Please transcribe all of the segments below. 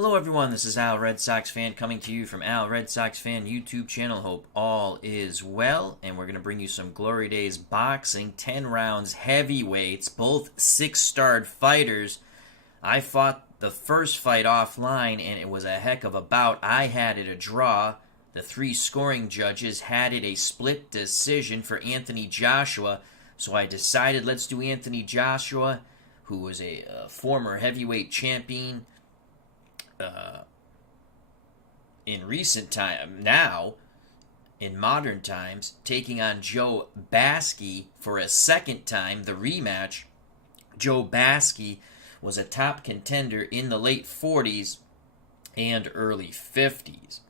Hello everyone, this is Al RedSoxFan coming to you from Al RedSoxFan YouTube channel. Hope all is well, and we're going to bring you some Glory Days boxing, 10 rounds heavyweights, both 6-starred fighters. I fought the first fight offline, and it was a heck of a bout. I had it a draw. The 3 scoring judges had it a split decision for Anthony Joshua, so I decided let's do Anthony Joshua, who was a former heavyweight champion. In recent time, now, in modern times, taking on Joe Baksi for a second time, the rematch. Joe Baksi was a top contender in the late 40s and early 50s.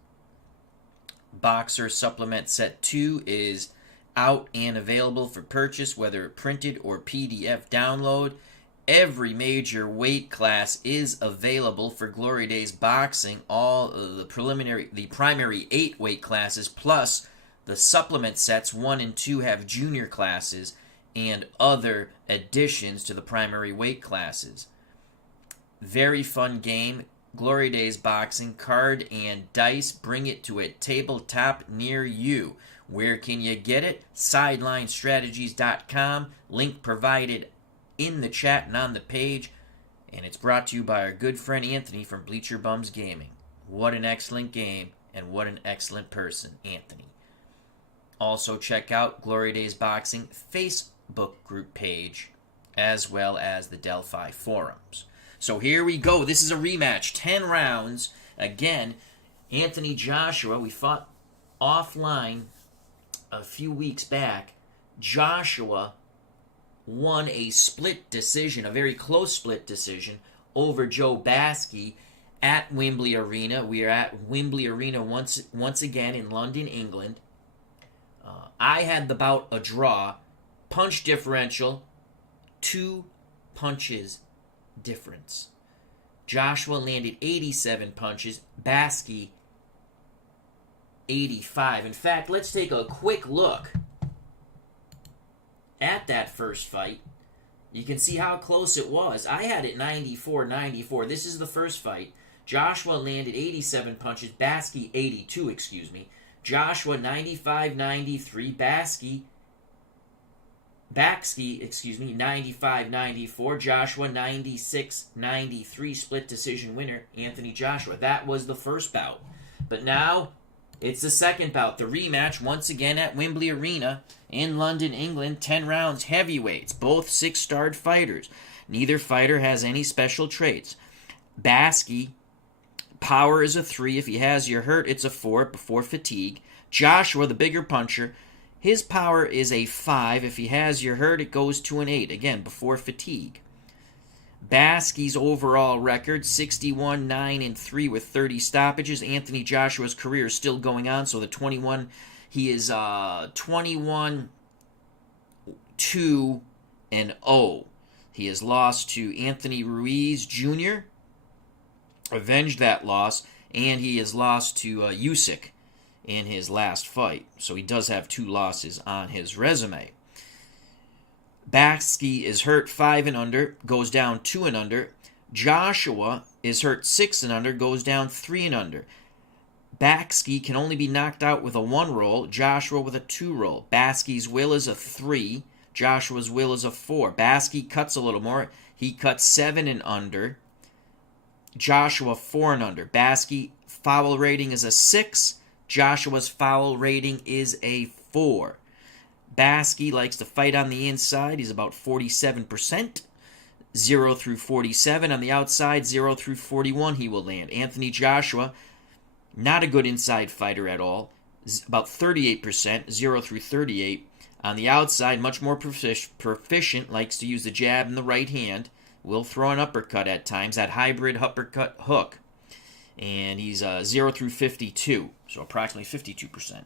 Boxer Supplement Set 2 is out and available for purchase, whether printed or PDF download. Every major weight class is available for Glory Days boxing. All the primary 8 weight classes, plus the supplement sets 1 and 2 have junior classes and other additions to the primary weight classes. Very fun game. Glory Days boxing, card and dice. Bring it to a tabletop near you. Where can you get it? SidelineStrategies.com. Link provided in the chat and on the page, and it's brought to you by our good friend Anthony from Bleacher Bums Gaming. What an excellent game, and what an excellent person, Anthony. Also check out Glory Days Boxing Facebook group page, as well as the Delphi forums. So here we go. This is a rematch, 10 rounds. Again, Anthony Joshua, we fought offline a few weeks back. Joshua won a split decision, a very close split decision, over Joe Baksi at Wembley Arena. We are at Wembley Arena once again in London, England. I had the bout a draw. Punch differential, 2 punches difference. Joshua landed 87 punches, Baksi 85. In fact, let's take a quick look at that first fight. You can see how close it was. I had it 94-94. This is the first fight. Joshua landed 87 punches. Baksi 82, excuse me. Joshua 95-93. Baksi 95-94. Joshua 96-93. Split decision winner, Anthony Joshua. That was the first bout. But now it's the second bout, the rematch, once again at Wembley Arena in London, England. 10 rounds heavyweights, both 6-starred fighters. Neither fighter has any special traits. Baksi, power is a 3. If he has your hurt, it's a 4 before fatigue. Joshua, the bigger puncher, his power is a 5. If he has your hurt, it goes to an 8, again, before fatigue. Baski's overall record, 61-9-3 with 30 stoppages. Anthony Joshua's career is still going on, so he is 21-2-0. He has lost to Anthony Ruiz Jr., avenged that loss, and he has lost to Usyk in his last fight. So he does have 2 losses on his resume. Baksi is hurt 5 and under, goes down 2 and under. Joshua is hurt 6 and under, goes down 3 and under. Baksi can only be knocked out with a 1 roll, Joshua with a 2 roll. Baski's will is a 3, Joshua's will is a 4. Baksi cuts a little more. He cuts 7 and under. Joshua 4 and under. Baski foul rating is a 6. Joshua's foul rating is a 4. Baksi likes to fight on the inside. He's about 47%. 0 through 47. On the outside, 0 through 41 he will land. Anthony Joshua, not a good inside fighter at all. About 38%. 0 through 38. On the outside, much more proficient. Likes to use the jab and the right hand. Will throw an uppercut at times. That hybrid uppercut hook. And he's 0 through 52. So approximately 52%.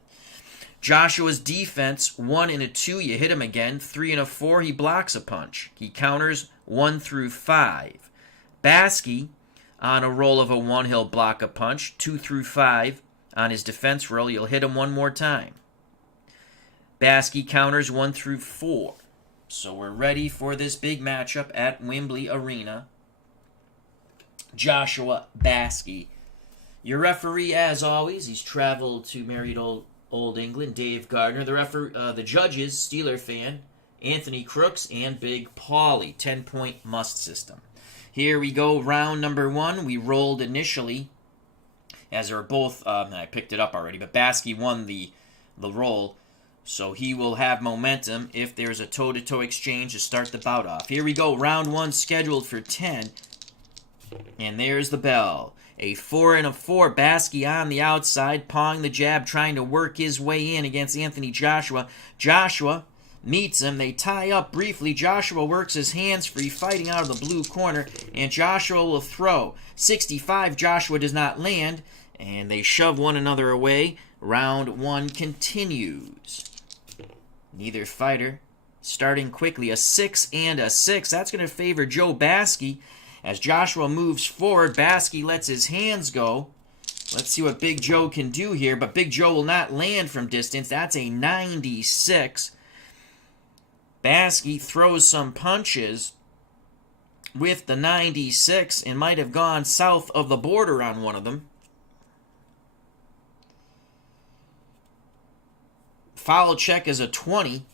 Joshua's defense, 1 and a 2, you hit him again. 3 and a 4, he blocks a punch. He counters 1 through 5. Baski, on a roll of a 1, he'll block a punch. 2 through 5, on his defense roll, you'll hit him 1 more time. Baski counters 1 through 4. So we're ready for this big matchup at Wembley Arena. Joshua Baksi. Your referee, as always, he's traveled to merry old England, Dave Gardner. The judges, Steeler fan, Anthony Crooks, and Big Paulie. 10-point must system. Here we go, round number 1. We rolled initially, as they're both, I picked it up already, but Baski won the roll, so he will have momentum if there's a toe-to-toe exchange to start the bout off. Here we go, round 1 scheduled for 10, and there's the bell. A 4 and a 4. Baski on the outside, pawing the jab, trying to work his way in against Anthony Joshua. Joshua meets him. They tie up briefly. Joshua works his hands free, fighting out of the blue corner, and Joshua will throw. 65. Joshua does not land, and they shove one another away. Round 1 continues. Neither fighter starting quickly. A 6 and a 6. That's going to favor Joe Baski. As Joshua moves forward, Baski lets his hands go. Let's see what Big Joe can do here, but Big Joe will not land from distance. That's a 96. Baski throws some punches with the 96 and might have gone south of the border on one of them. Foul check is a 20.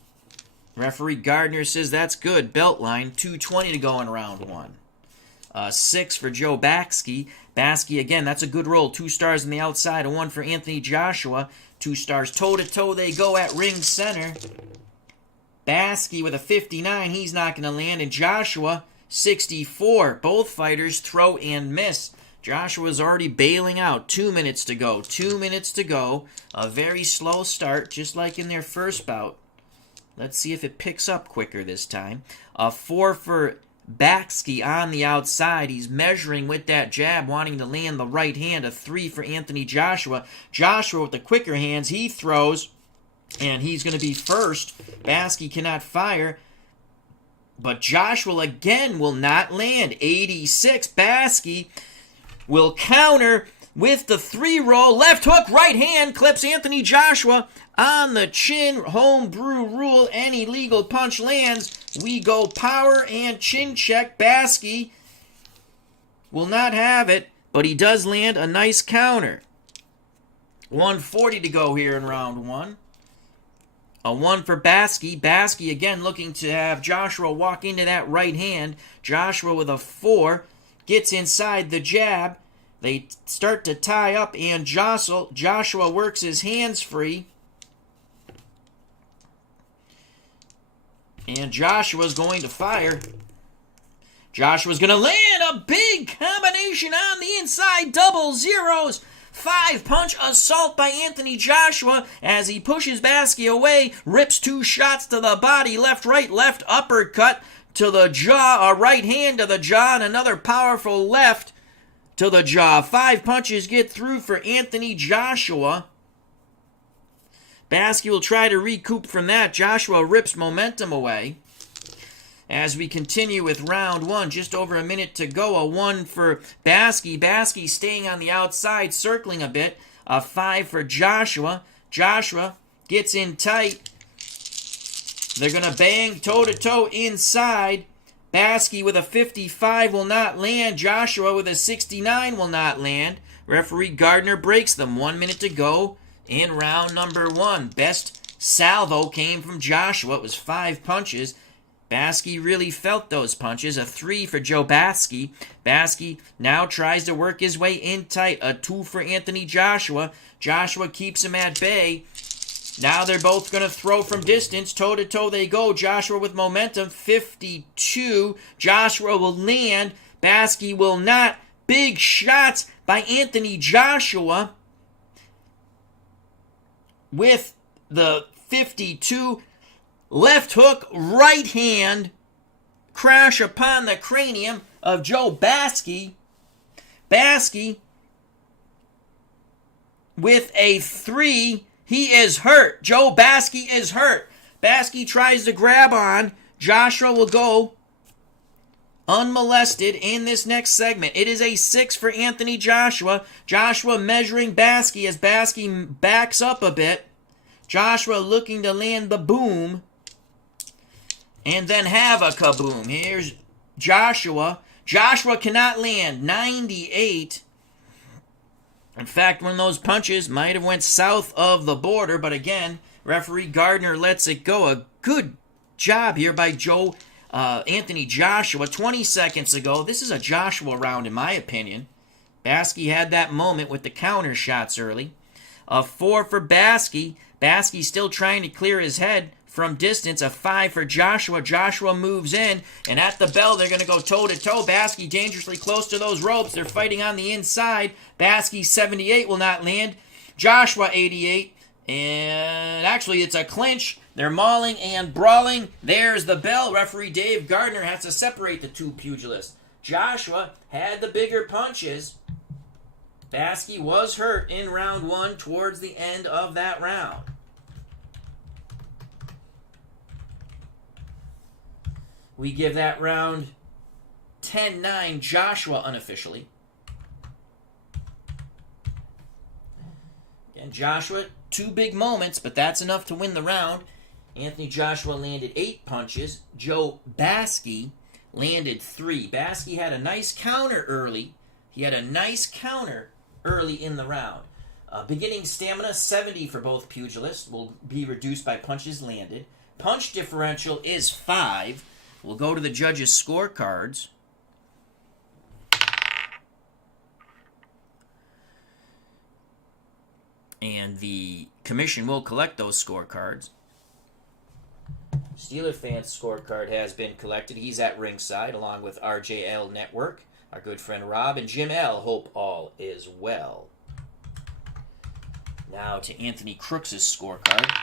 Referee Gardner says that's good. Belt line, 2:20 to go in round 1. 6 for Joe Baksi. Baski, again, that's a good roll. 2 stars on the outside, a 1 for Anthony Joshua. 2 stars toe-to-toe they go at ring center. Baski with a 59, he's not going to land. And Joshua, 64. Both fighters throw and miss. Joshua's already bailing out. 2 minutes to go. 2 minutes to go. A very slow start, just like in their first bout. Let's see if it picks up quicker this time. A 4 for Baksi on the outside. He's measuring with that jab, wanting to land the right hand. A 3 for Anthony Joshua. Joshua with the quicker hands. He throws, and he's going to be first. Baski cannot fire, but Joshua again will not land. 86. Baski will counter with the 3-roll. Left hook, right hand, clips Anthony Joshua on the chin. Homebrew rule, any legal punch lands. We go power and chin check. Baski will not have it, but he does land a nice counter. 1:40 to go here in round 1. A 1 for Baski. Baski again looking to have Joshua walk into that right hand. Joshua with a 4 gets inside the jab. They start to tie up and jostle. Joshua works his hands free. And Joshua's going to fire. Joshua's going to land a big combination on the inside. Double zeros. 5-punch assault by Anthony Joshua as he pushes Baski away. Rips 2 shots to the body. Left, right, left. Uppercut to the jaw. A right hand to the jaw and another powerful left to the jaw. 5 punches get through for Anthony Joshua. Baski will try to recoup from that. Joshua rips momentum away. As we continue with round 1, just over a minute to go. A 1 for Baski. Baski staying on the outside, circling a bit. A 5 for Joshua. Joshua gets in tight. They're going to bang toe-to-toe inside. Baski with a 55 will not land. Joshua with a 69 will not land. Referee Gardner breaks them. 1 minute to go in round number 1. Best salvo came from Joshua. It was 5 punches. Baski really felt those punches. A 3 for Joe Baski. Baski now tries to work his way in tight. A 2 for Anthony Joshua. Joshua keeps him at bay. Now they're both going to throw from distance. Toe-to-toe they go. Joshua with momentum. 52. Joshua will land. Baski will not. Big shots by Anthony Joshua with the 52. Left hook, right hand, crash upon the cranium of Joe Baski. Baski with a 3. He is hurt. Joe Baski is hurt. Baski tries to grab on. Joshua will go unmolested in this next segment. It is a 6 for Anthony Joshua. Joshua measuring Baski as Baski backs up a bit. Joshua looking to land the boom and then have a kaboom. Here's Joshua Joshua cannot land. 98. In fact, one of those punches might have went south of the border, but again, referee Gardner lets it go. A good job here by Anthony Joshua. 20 seconds ago, this is a Joshua round in my opinion. Baski had that moment with the counter shots early. A 4 for Baski. Baski still trying to clear his head from distance. A 5 for Joshua. Joshua moves in, and at the bell, they're going to go toe-to-toe. Baski dangerously close to those ropes. They're fighting on the inside. Baski 78 will not land. Joshua 88. And actually, it's a clinch. They're mauling and brawling. There's the bell. Referee Dave Gardner has to separate the two pugilists. Joshua had the bigger punches. Baski was hurt in round 1 towards the end of that round. We give that round 10-9 Joshua unofficially. And Joshua, 2 big moments, but that's enough to win the round. Anthony Joshua landed 8 punches. Joe Baski landed 3. Baski had a nice counter early. He had a nice counter early in the round. Beginning stamina, 70 for both pugilists. Will be reduced by punches landed. Punch differential is 5. We'll go to the judges' scorecards. And the commission will collect those scorecards. Steeler Fan's scorecard has been collected. He's at ringside along with RJL Network. Our good friend Rob and Jim L. Hope all is well. Now to Anthony Crooks' scorecard.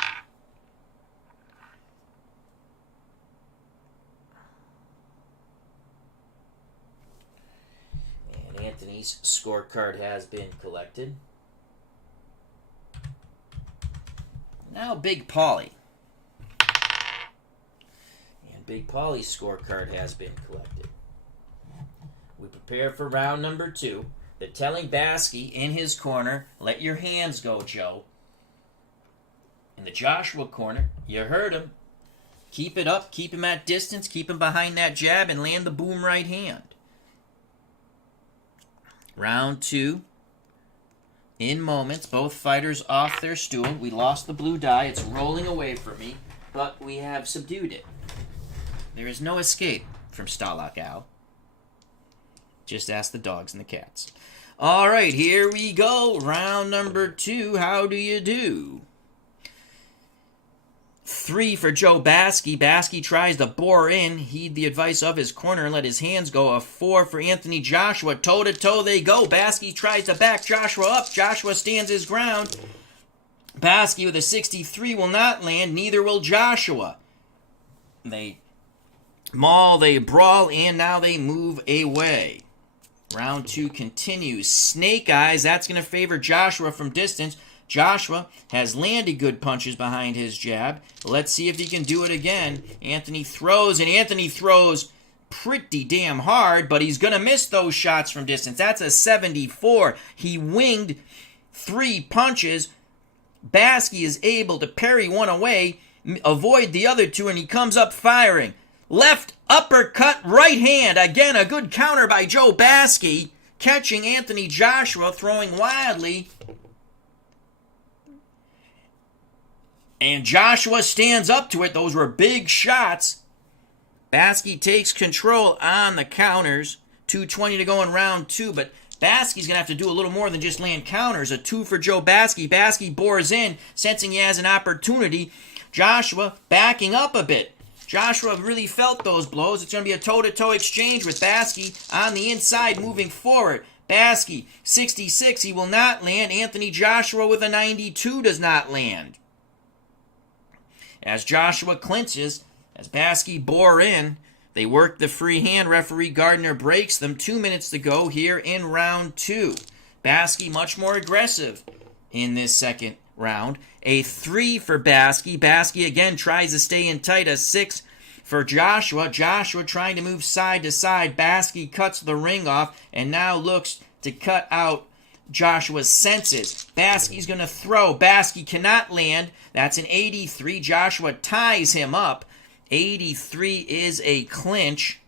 And Anthony's scorecard has been collected. Now Big Paulie. And Big Paulie's scorecard has been collected. We prepare for round number 2. They're telling Baski in his corner, let your hands go, Joe. In the Joshua corner, you heard him. Keep it up, keep him at distance, keep him behind that jab, and land the boom right hand. Round 2. In moments, both fighters off their stool. We lost the blue die. It's rolling away from me, but we have subdued it. There is no escape from Stalag Al. Just ask the dogs and the cats. All right, here we go. Round number 2. How do you do? 3 for Joe Baski. Baski tries to bore in, heed the advice of his corner, and let his hands go. A 4 for Anthony Joshua. Toe-to-toe they go. Baski tries to back Joshua up. Joshua stands his ground. Baski with a 63 will not land. Neither will Joshua. They maul, they brawl, and now they move away. Round 2 continues. Snake Eyes, that's going to favor Joshua from distance. Joshua has landed good punches behind his jab. Let's see if he can do it again. Anthony throws, and Anthony throws pretty damn hard, but he's going to miss those shots from distance. That's a 74. He winged 3 punches. Baski is able to parry one away, avoid the other 2, and he comes up firing. Left uppercut, right hand. Again, a good counter by Joe Baski, catching Anthony Joshua throwing wildly. And Joshua stands up to it. Those were big shots. Baski takes control on the counters. 2:20 to go in round 2, but Baski's going to have to do a little more than just land counters. A 2 for Joe Baski. Baski bores in, sensing he has an opportunity. Joshua backing up a bit. Joshua really felt those blows. It's going to be a toe-to-toe exchange with Baski on the inside moving forward. Baski, 66, he will not land. Anthony Joshua with a 92 does not land. As Joshua clinches, as Baski bore in, they work the free hand. Referee Gardner breaks them. 2 minutes to go here in round 2. Baski much more aggressive in this second round. A 3 for Baski. Baski again tries to stay in tight. A 6 for Joshua. Joshua trying to move side to side. Baski cuts the ring off and now looks to cut out Joshua's senses. Baski's going to throw. Baski cannot land. That's an 83. Joshua ties him up. 83 is a clinch.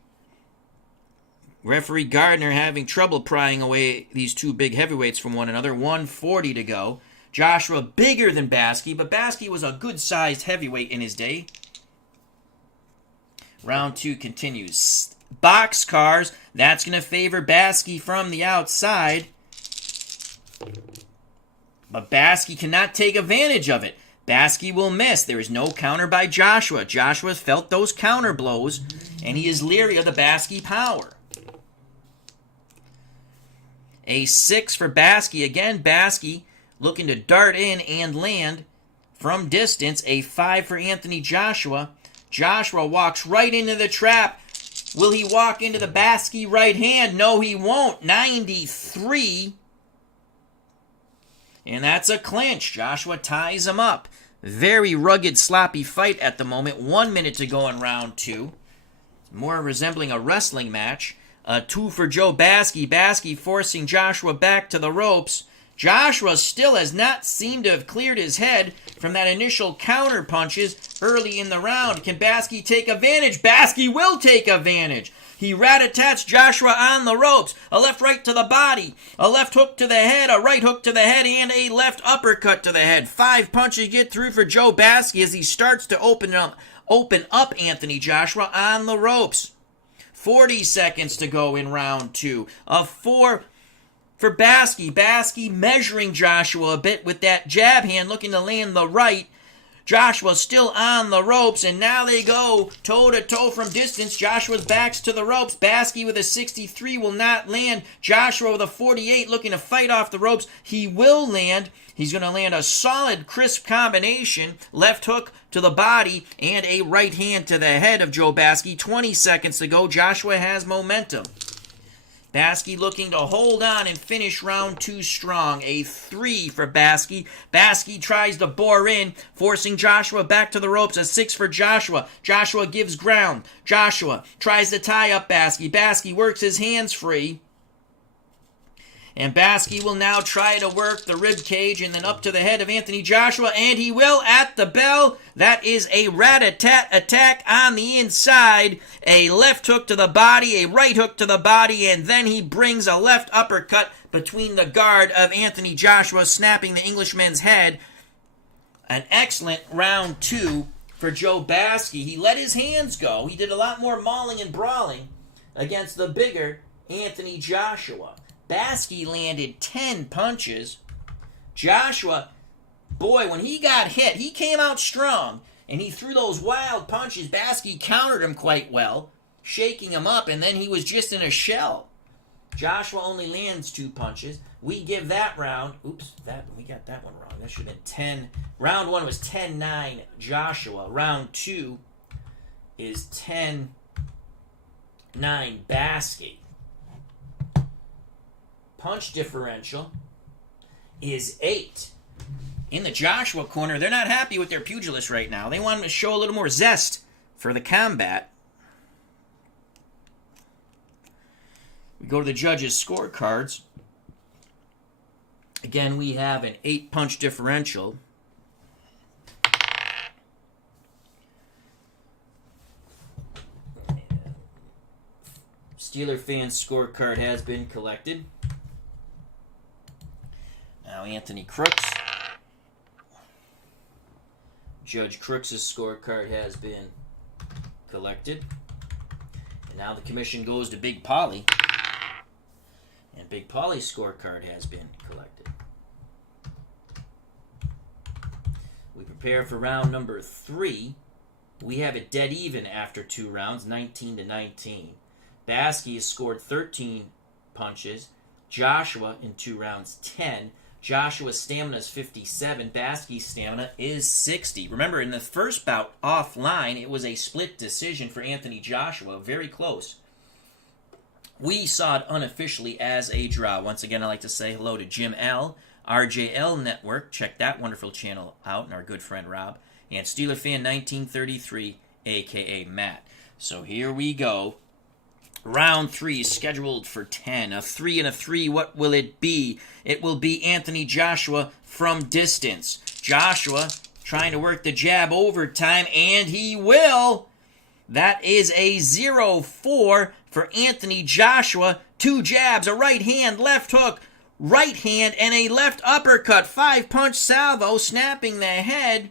Referee Gardner having trouble prying away these two big heavyweights from one another. 140 to go. Joshua bigger than Baski, but Baski was a good-sized heavyweight in his day. Round 2 continues. Boxcars. That's going to favor Baski from the outside. But Baski cannot take advantage of it. Baski will miss. There is no counter by Joshua. Joshua felt those counter blows, and he is leery of the Baski power. A 6 for Baski. Again, Baski looking to dart in and land from distance. A 5 for Anthony Joshua. Joshua walks right into the trap. Will he walk into the Baski right hand? No, he won't. 93. And that's a clinch. Joshua ties him up. Very rugged, sloppy fight at the moment. 1 minute to go in round 2. More resembling a wrestling match. A 2 for Joe Baski. Baski forcing Joshua back to the ropes. Joshua still has not seemed to have cleared his head from that initial counter punches early in the round. Can Baski take advantage? Baski will take advantage. He rat-a-tats Joshua on the ropes. A left right to the body. A left hook to the head. A right hook to the head. And a left uppercut to the head. 5 punches get through for Joe Baski as he starts to open up Anthony Joshua on the ropes. 40 seconds to go in round 2. A 4 for Baski. Baski measuring Joshua a bit with that jab hand, looking to land the right. Joshua still on the ropes, and now they go toe-to-toe from distance. Joshua's backs to the ropes. Baski with a 63 will not land. Joshua with a 48 looking to fight off the ropes. He will land. He's going to land a solid, crisp combination. Left hook to the body and a right hand to the head of Joe Baski. 20 seconds to go. Joshua has momentum. Baski looking to hold on and finish round 2 strong. A 3 for Baski. Baski tries to bore in, forcing Joshua back to the ropes. A 6 for Joshua. Joshua gives ground. Joshua tries to tie up Baski. Baski works his hands free. And Baski will now try to work the rib cage and then up to the head of Anthony Joshua. And he will at the bell. That is a rat-a-tat attack on the inside. A left hook to the body, a right hook to the body, and then he brings a left uppercut between the guard of Anthony Joshua, snapping the Englishman's head. An excellent round 2 for Joe Baski. He let his hands go. He did a lot more mauling and brawling against the bigger Anthony Joshua. Baski landed 10 punches. Joshua, boy, when he got hit, he came out strong, and he threw those wild punches. Baski countered him quite well, shaking him up, and then he was just in a shell. Joshua only lands 2 punches. We give that round, we got that one wrong. That should have been 10. Round 1 was 10-9 Joshua. Round 2 is 10-9 Baski. Punch differential is 8. In the Joshua corner, they're not happy with their pugilist right now. They want him to show a little more zest for the combat. We go to the judges' scorecards. Again, we have an 8-punch differential. Steeler fans' scorecard has been collected. Now Anthony Crooks. Judge Crooks' scorecard has been collected. And now the commission goes to Big Polly. And Big Polly's scorecard has been collected. We prepare for round number 3. We have it dead even after 2 rounds, 19-19. Baski has scored 13 punches. Joshua in 2 rounds, 10. Joshua's stamina is 57. Baski's stamina is 60. Remember, in the first bout offline, it was a split decision for Anthony Joshua. Very close. We saw it unofficially as a draw. Once again, I'd like to say hello to Jim L., RJL Network. Check that wonderful channel out, and our good friend Rob. And Steeler Fan 1933, a.k.a. Matt. So here we go. Round 3 scheduled for 10. A 3 and a 3. What will it be? It will be Anthony Joshua from distance. Joshua trying to work the jab overtime, and he will. That is a 0-4 for Anthony Joshua. 2 jabs, a right hand, left hook, right hand, and a left uppercut. 5-punch salvo, snapping the head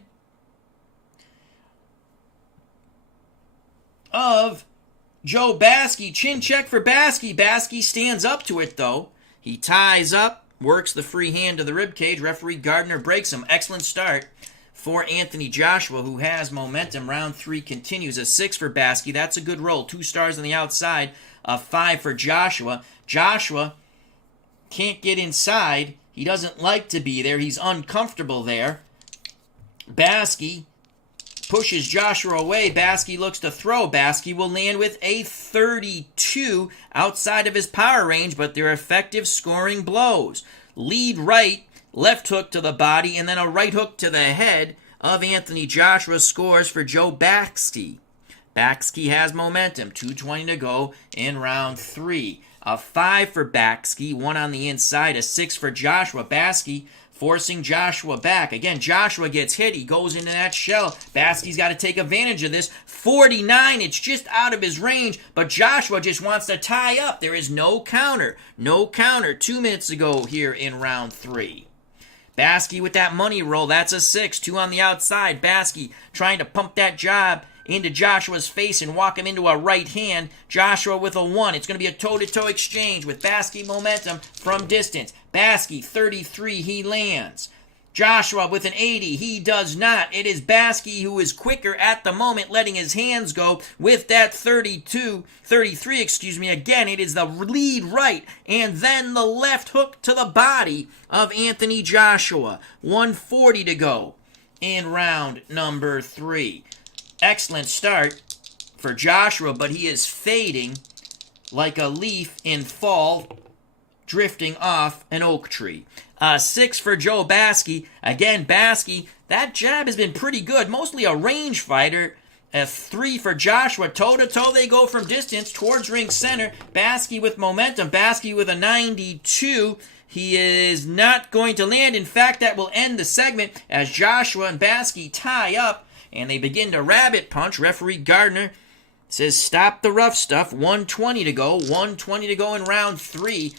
of Joe Baksi. Chin check for Baski. Baski stands up to it, though. He ties up, works the free hand to the ribcage. Referee Gardner breaks him. Excellent start for Anthony Joshua, who has momentum. Round 3 continues. A 6 for Baski. That's a good roll. 2 stars on the outside. A 5 for Joshua. Joshua can't get inside. He doesn't like to be there. He's uncomfortable there. Baski pushes Joshua away. Baski looks to throw. Baski will land with a 32 outside of his power range, but they're effective scoring blows. Lead right, left hook to the body, and then a right hook to the head of Anthony Joshua scores for Joe Baksi. Baksi has momentum. 2:20 to go in round 3. A 5 for Baksi, 1 on the inside, a 6 for Joshua. Baski forcing Joshua back. Again, Joshua gets hit. He goes into that shell. Baski's got to take advantage of this. 49, it's just out of his range, but Joshua just wants to tie up. There is no counter. No counter. 2 minutes to go here in round 3. Baski with that money roll. That's a 6. 2 on the outside. Baski trying to pump that jab into Joshua's face and walk him into a right hand. Joshua with a 1. It's going to be a toe-to-toe exchange with Baski momentum from distance. Baski, 33, he lands. Joshua with an 80, he does not. It is Baski who is quicker at the moment, letting his hands go with that 33, Again, it is the lead right and then the left hook to the body of Anthony Joshua. 1:40 to go in round number 3. Excellent start for Joshua, but he is fading like a leaf in fall, drifting off an oak tree. 6 for Joe Baski. Again, Baski, that jab has been pretty good, mostly a range fighter. A 3 for Joshua. Toe-to-toe they go from distance towards ring center. Baski with momentum. Baski with a 92. He is not going to land. In fact, that will end the segment as Joshua and Baski tie up and they begin to rabbit punch. Referee Gardner says stop the rough stuff. 1:20 to go. 1:20 to go in round 3.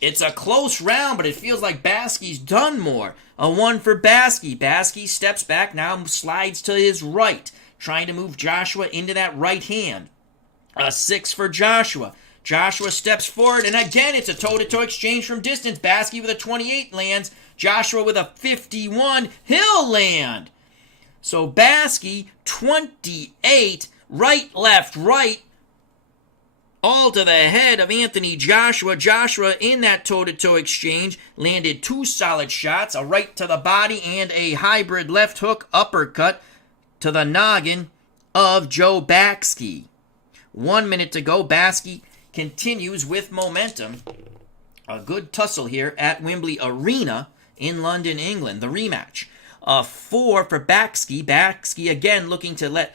It's a close round, but it feels like Baski's done more. A 1 for Baski. Baski steps back, now slides to his right, trying to move Joshua into that right hand. A 6 for Joshua. Joshua steps forward, and again, it's a toe-to-toe exchange from distance. Baski with a 28 lands. Joshua with a 51. He'll land. So Baski, 28, right, left, right, all to the head of Anthony Joshua. Joshua in that toe-to-toe exchange landed 2 solid shots, a right to the body and a hybrid left hook uppercut to the noggin of Joe Baksi. 1 minute to go. Baski continues with momentum. A good tussle here at Wembley Arena in London, England. The rematch. A 4 for Baksi. Baksi again looking to let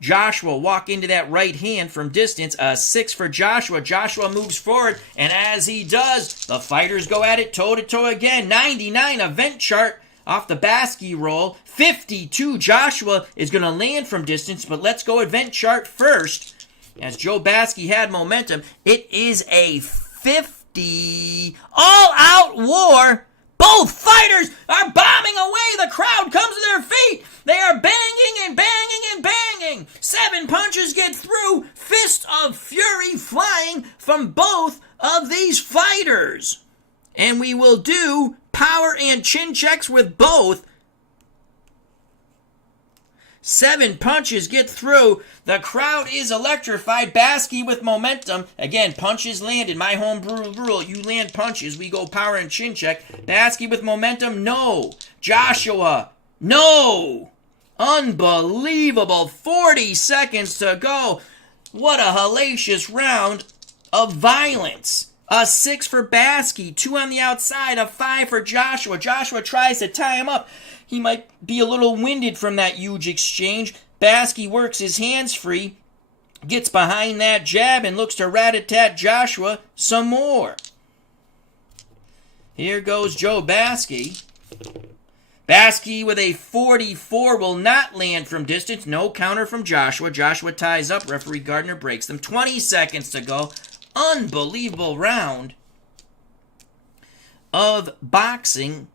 Joshua walk into that right hand from distance. A 6 for Joshua. Joshua moves forward, and as he does, the fighters go at it toe-to-toe again. 99 event chart off the Baski roll. 52 Joshua is going to land from distance, but let's go event chart first. As Joe Baski had momentum, it is a 50 all-out war. Both fighters are bombing away. The crowd comes to their feet. They are banging and banging and banging. 7 punches get through. Fist of fury flying from both of these fighters. And we will do power and chin checks with both. 7 punches get through. The crowd is electrified. Baski with momentum. Again, punches landed. My home rule. You land punches. We go power and chin check. Baski with momentum. No. Joshua. No. Unbelievable. 40 seconds to go. What a hellacious round of violence. A 6 for Baski. 2 on the outside. A 5 for Joshua. Joshua tries to tie him up. He might be a little winded from that huge exchange. Baski works his hands free, gets behind that jab, and looks to rat-a-tat Joshua some more. Here goes Joe Baski. Baksi with a 44 will not land from distance. No counter from Joshua. Joshua ties up. Referee Gardner breaks them. 20 seconds to go. Unbelievable round of boxing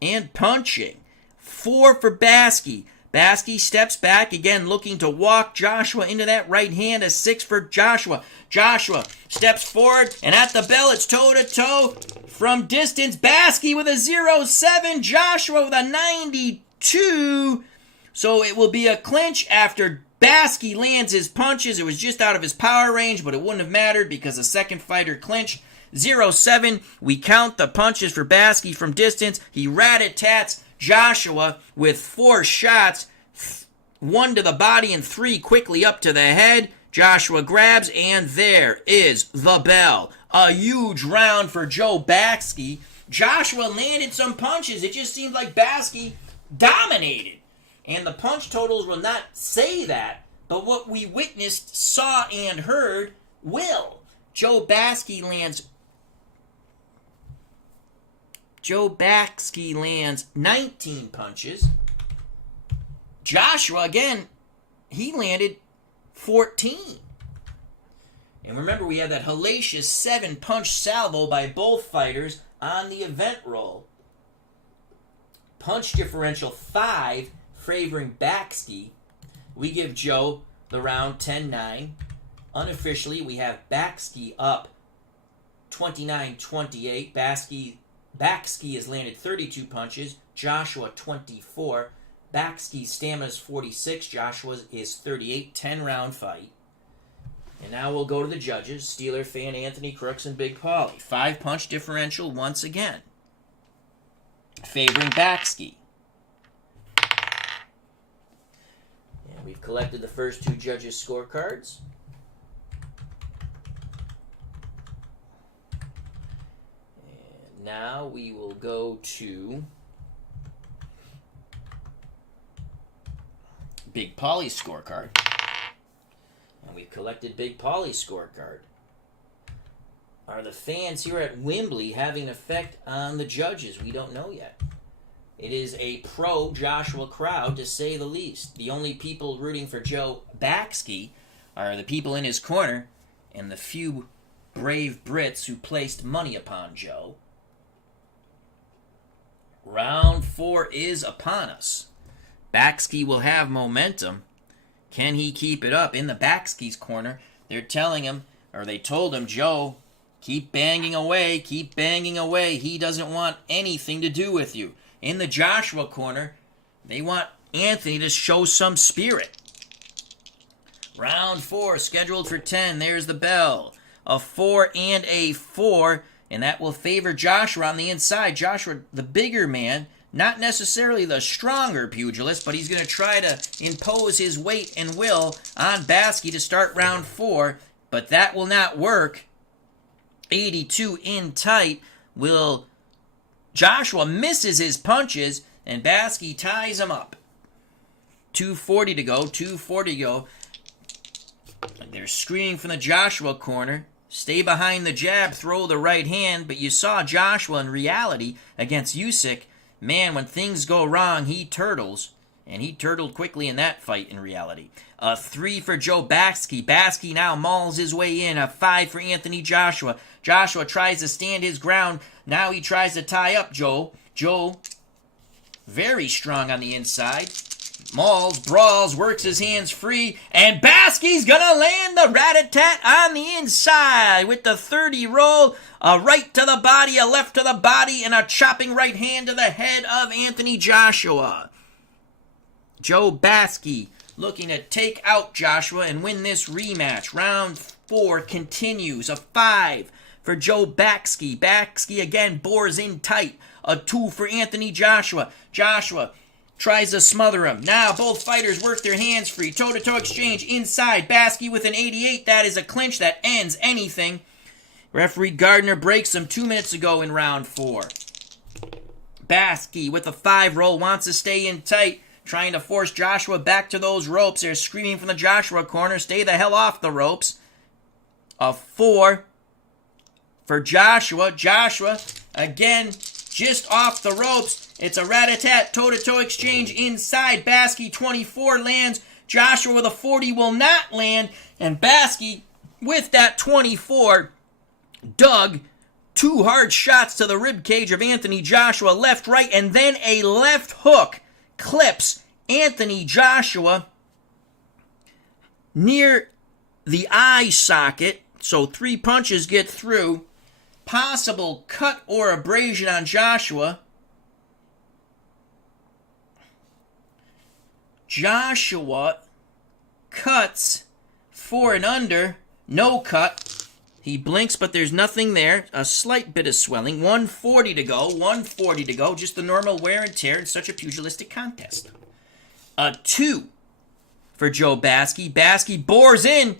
and punching. 4 for Baksi. Baksi steps back again, looking to walk Joshua into that right hand. A 6 for Joshua. Joshua steps forward, and at the bell, it's toe-to-toe from distance. Baksi with a 0-7. Joshua with a 92. So it will be a clinch after Baksi lands his punches. It was just out of his power range, but it wouldn't have mattered because the second fighter clinched. 0-7. We count the punches for Baksi from distance. He rat-a-tats Joshua with 4 shots, 1 to the body and 3 quickly up to the head. Joshua grabs, and there is the bell. A huge round for Joe Baksi. Joshua landed some punches. It just seemed like Baksi dominated. And the punch totals will not say that, but what we witnessed, saw, and heard will. Joe Baksi lands 19 punches. Joshua, again, he landed 14. And remember, we had that hellacious 7-punch salvo by both fighters on the event roll. Punch differential 5 favoring Baksi. We give Joe the round 10-9. Unofficially, we have Baksi up 29-28. Baksi has landed 32 punches. Joshua 24. Baksi's stamina is 46. Joshua's is 38. 10-round fight. And now we'll go to the judges. Steeler fan Anthony Crooks and Big Paulie. 5-punch differential once again, favoring Baksi. And we've collected the first 2 judges' scorecards. And now we will go to Big Paulie's scorecard. And we've collected Big Paulie's scorecard. Are the fans here at Wembley having an effect on the judges? We don't know yet. It is a pro-Joshua crowd, to say the least. The only people rooting for Joe Baksi are the people in his corner and the few brave Brits who placed money upon Joe. Round 4 is upon us. Baksi will have momentum. Can he keep it up? In the Baksi's corner, they're telling him, or they told him, Joe, keep banging away, keep banging away. He doesn't want anything to do with you. In the Joshua corner, they want Anthony to show some spirit. Round 4, scheduled for 10. There's the bell. A 4 and a 4, and that will favor Joshua on the inside. Joshua, the bigger man, not necessarily the stronger pugilist, but he's going to try to impose his weight and will on Baksi to start round 4, but that will not work. 82 in tight. Joshua misses his punches, and Baksi ties him up. 2:40 to go, 2:40 to go. They're screaming from the Joshua corner. Stay behind the jab, throw the right hand, but you saw Joshua in reality against Usyk. Man, when things go wrong, he turtles. And he turtled quickly in that fight in reality. A 3 for Joe Baksi. Baksi now mauls his way in. A 5 for Anthony Joshua. Joshua tries to stand his ground. Now he tries to tie up Joe. Joe, very strong on the inside. Mauls, brawls, works his hands free. And Baski's gonna land the rat-a-tat on the inside with the 30 roll. A right to the body, a left to the body, and a chopping right hand to the head of Anthony Joshua. Joe Baksi looking to take out Joshua and win this rematch. Round 4 continues. A 5 for Joe Baksi. Baksi again bores in tight. A 2 for Anthony Joshua. Joshua tries to smother him. Now both fighters work their hands free. Toe-to-toe exchange inside. Baksi with an 88. That is a clinch that ends anything. Referee Gardner breaks him 2 minutes ago in round 4. Baksi with a 5 roll wants to stay in tight, trying to force Joshua back to those ropes. They're screaming from the Joshua corner, stay the hell off the ropes. A 4 for Joshua. Joshua, again, just off the ropes. It's a rat-a-tat, toe-to-toe exchange inside. Baski, 24, lands. Joshua with a 40 will not land. And Baski, with that 24, dug 2 hard shots to the rib cage of Anthony Joshua, left, right, and then a left hook clips Anthony Joshua near the eye socket. So 3 punches get through. Possible cut or abrasion on Joshua. Joshua cuts 4 and under. No cut. He blinks, but there's nothing there. A slight bit of swelling. 140 to go. 140 to go. Just the normal wear and tear in such a pugilistic contest. A 2 for Joe Baski. Baski bores in,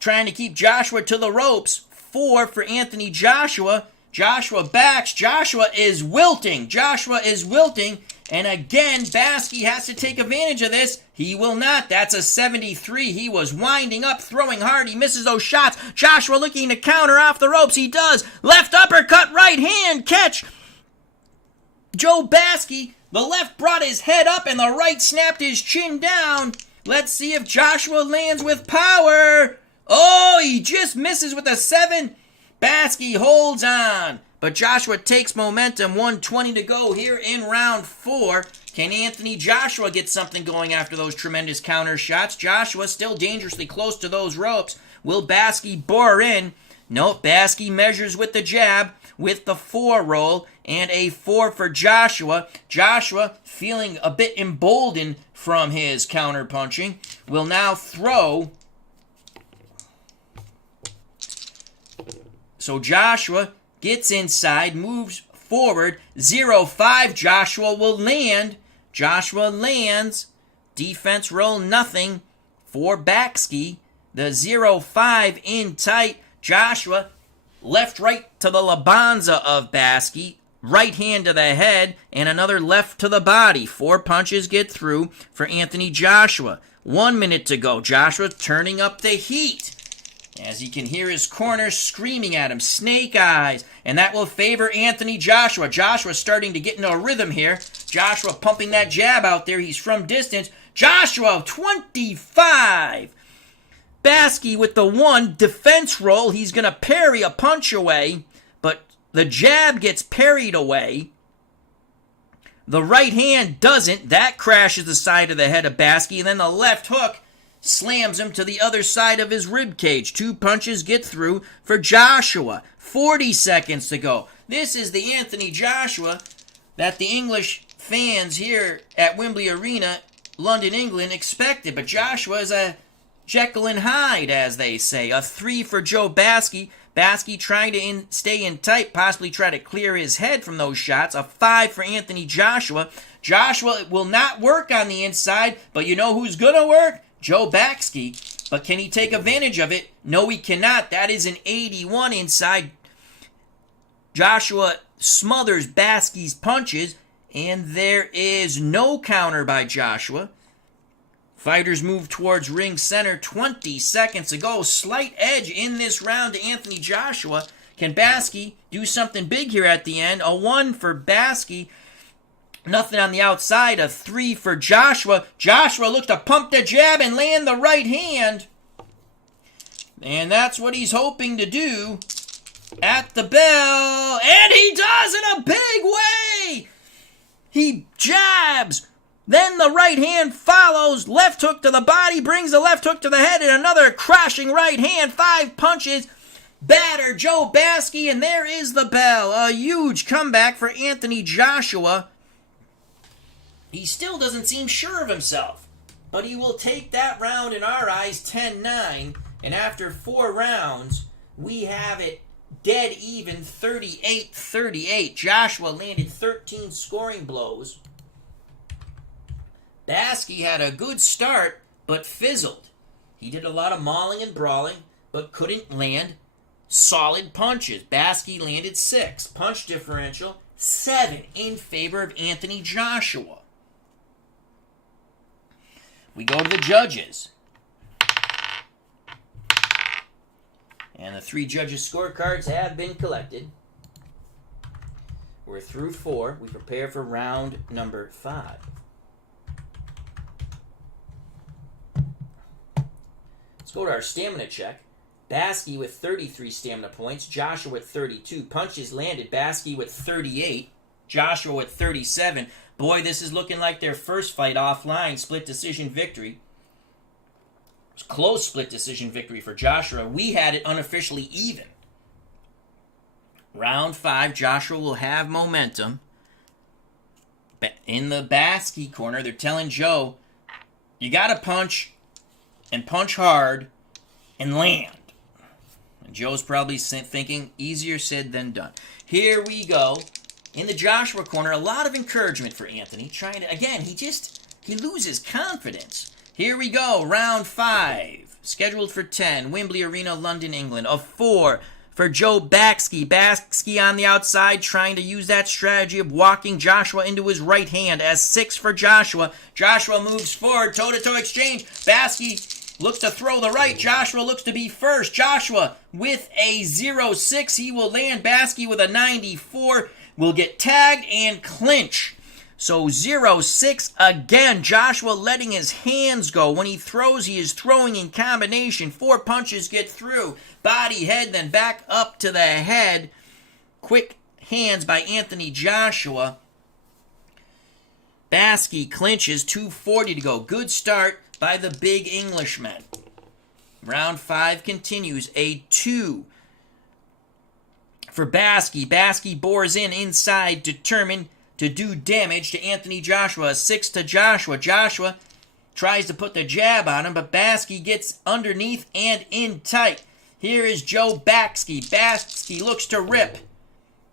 trying to keep Joshua to the ropes. 4 for Anthony Joshua. Joshua backs. Joshua is wilting. Joshua is wilting. And again, Baski has to take advantage of this. He will not. That's a 73. He was winding up, throwing hard. He misses those shots. Joshua looking to counter off the ropes. He does. Left uppercut, right hand catch. Joe Baski, the left brought his head up and the right snapped his chin down. Let's see if Joshua lands with power. Oh, he just misses with a 7. Baski holds on. But Joshua takes momentum. 1:20 to go here in round 4. Can Anthony Joshua get something going after those tremendous counter shots? Joshua still dangerously close to those ropes. Will Baski bore in? Nope, Baski measures with the jab, with the 4 roll, and a 4 for Joshua. Joshua, feeling a bit emboldened from his counter punching, will now throw. So Joshua gets inside, moves forward. 0-5. Joshua will land. Joshua lands. Defense roll nothing for Baksi. The 0-5 in tight. Joshua left right to the labanza of Baski. Right hand to the head and another left to the body. 4 punches get through for Anthony Joshua. 1 minute to go. Joshua turning up the heat, as he can hear his corner screaming at him, snake eyes, and that will favor Anthony Joshua. Joshua starting to get into a rhythm here. Joshua pumping that jab out there. He's from distance. Joshua, 25. Baski with the 1 defense roll. He's going to parry a punch away, but the jab gets parried away. The right hand doesn't. That crashes the side of the head of Baski, and then the left hook slams him to the other side of his rib cage. 2 punches get through for Joshua. 40 seconds to go. This is the Anthony Joshua that the English fans here at Wembley Arena, London, England, expected. But Joshua is a Jekyll and Hyde, as they say. A 3 for Joe Baski. Baski trying to stay in tight, possibly try to clear his head from those shots. A 5 for Anthony Joshua. Joshua will not work on the inside, but you know who's going to work? Joe Baksi. But can he take advantage of it? No, he cannot. That is an 81 inside. Joshua smothers Baski's punches, and there is no counter by Joshua. Fighters move towards ring center. 20 seconds to go. Slight edge in this round to Anthony Joshua. Can Baski do something big here at the end? A 1 for Baski. Nothing on the outside. A 3 for Joshua. Joshua looks to pump the jab and land the right hand. And that's what he's hoping to do at the bell. And he does in a big way. He jabs. Then the right hand follows. Left hook to the body. Brings the left hook to the head. And another crashing right hand. 5 punches. Batter Joe Baski. And there is the bell. A huge comeback for Anthony Joshua. He still doesn't seem sure of himself, but he will take that round in our eyes 10-9, and after 4 rounds, we have it dead even 38-38. Joshua landed 13 scoring blows. Baski had a good start, but fizzled. He did a lot of mauling and brawling, but couldn't land solid punches. Baski landed 6. Punch differential, 7 in favor of Anthony Joshua. We go to the judges. And the 3 judges' scorecards have been collected. We're through 4. We prepare for round number 5. Let's go to our stamina check. Baksi with 33 stamina points. Joshua with 32. Punches landed. Baksi with 38. Joshua with 37. Boy, this is looking like their first fight offline. Split decision victory. It was a close split decision victory for Joshua. We had it unofficially even. Round 5, Joshua will have momentum. In the Baksi corner, they're telling Joe, you got to punch and punch hard and land. And Joe's probably thinking, easier said than done. Here we go. In the Joshua corner, a lot of encouragement for Anthony. Trying to, again, he loses confidence. Here we go, round 5. Scheduled for 10, Wembley Arena, London, England. A 4 for Joe Baksi. Baksi on the outside, trying to use that strategy of walking Joshua into his right hand. As 6 for Joshua. Joshua moves forward, toe-to-toe exchange. Baksi looks to throw the right. Joshua looks to be first. Joshua with a 0-6. He will land. Baksi with a 94. Will get tagged and clinch. So 0-6 again. Joshua letting his hands go. When he throws, he is throwing in combination. 4 punches get through. Body, head, then back up to the head. Quick hands by Anthony Joshua. Baksi clinches. 2:40 to go. Good start by the big Englishman. Round 5 continues. A 2 for Baksi. Baksi bores in inside, determined to do damage to Anthony Joshua. 6 to Joshua. Joshua tries to put the jab on him, but Baksi gets underneath and in tight. Here is Joe Baksi. Baksi looks to rip,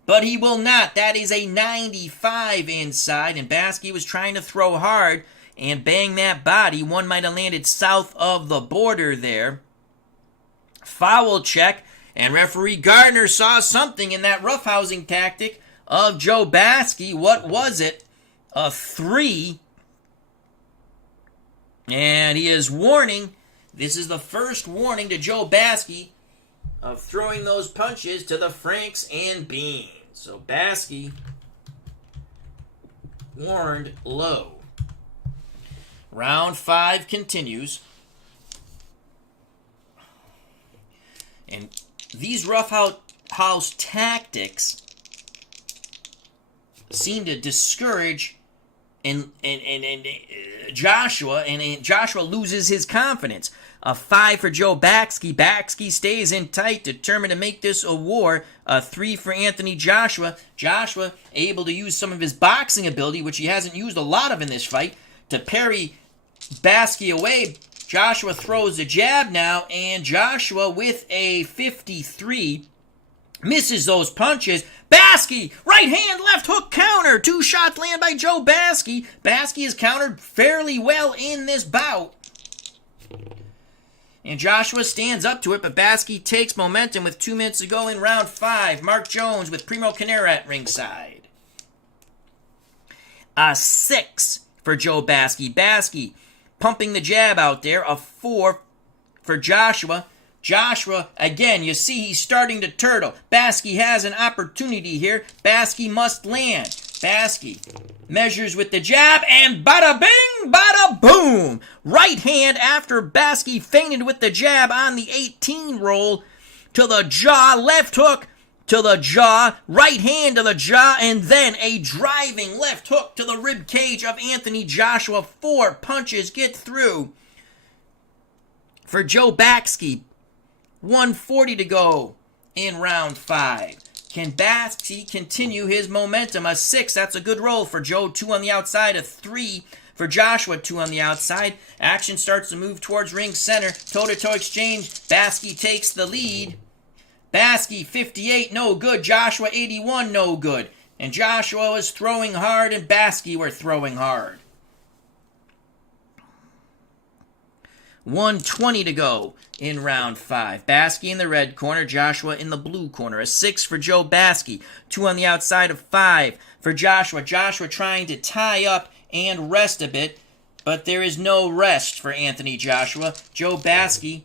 but he will not. That is a 95 inside, and Baksi was trying to throw hard and bang that body. One might have landed south of the border there. Foul check, and referee Gardner saw something in that roughhousing tactic of Joe Baksi. What was it? A 3. And he is warning. This is the first warning to Joe Baksi of throwing those punches to the Franks and Beans. So Baksi warned low. Round 5 continues. And these roughhouse tactics seem to discourage Joshua, and Joshua loses his confidence. A 5 for Joe Baksi. Baksi stays in tight, determined to make this a war. A 3 for Anthony Joshua. Joshua able to use some of his boxing ability, which he hasn't used a lot of in this fight, to parry Baksi away. Joshua throws a jab now, and Joshua with a 53 misses those punches. Baski, right hand, left hook counter. 2 shots land by Joe Baski. Baski is countered fairly well in this bout. And Joshua stands up to it, but Baski takes momentum with 2 minutes to go in round 5. Mark Jones with Primo Canera at ringside. A 6 for Joe Baski. Baski pumping the jab out there. A 4 for Joshua. Joshua, again, you see he's starting to turtle. Baski has an opportunity here. Baski must land. Baski measures with the jab, and bada bing, bada boom. Right hand after Baski feinted with the jab on the 18 roll to the jaw. Left hook to the jaw. Right hand to the jaw, and then a driving left hook to the rib cage of Anthony Joshua. 4 punches get through for Joe Baksi. 1:40 to go in round 5. Can Baksi continue his momentum? A 6, that's a good roll for Joe. 2 on the outside. A 3 for Joshua. 2 on the outside. Action starts to move towards ring center. Toe-to-toe exchange. Baski takes the lead. Baski 58, no good. Joshua 81, no good. And Joshua was throwing hard, and Baski were throwing hard. 1:20 to go in round 5. Baski in the red corner, Joshua in the blue corner. A 6 for Joe Baski. 2 on the outside. Of 5 for Joshua. Joshua trying to tie up and rest a bit, but there is no rest for Anthony Joshua. Joe Baski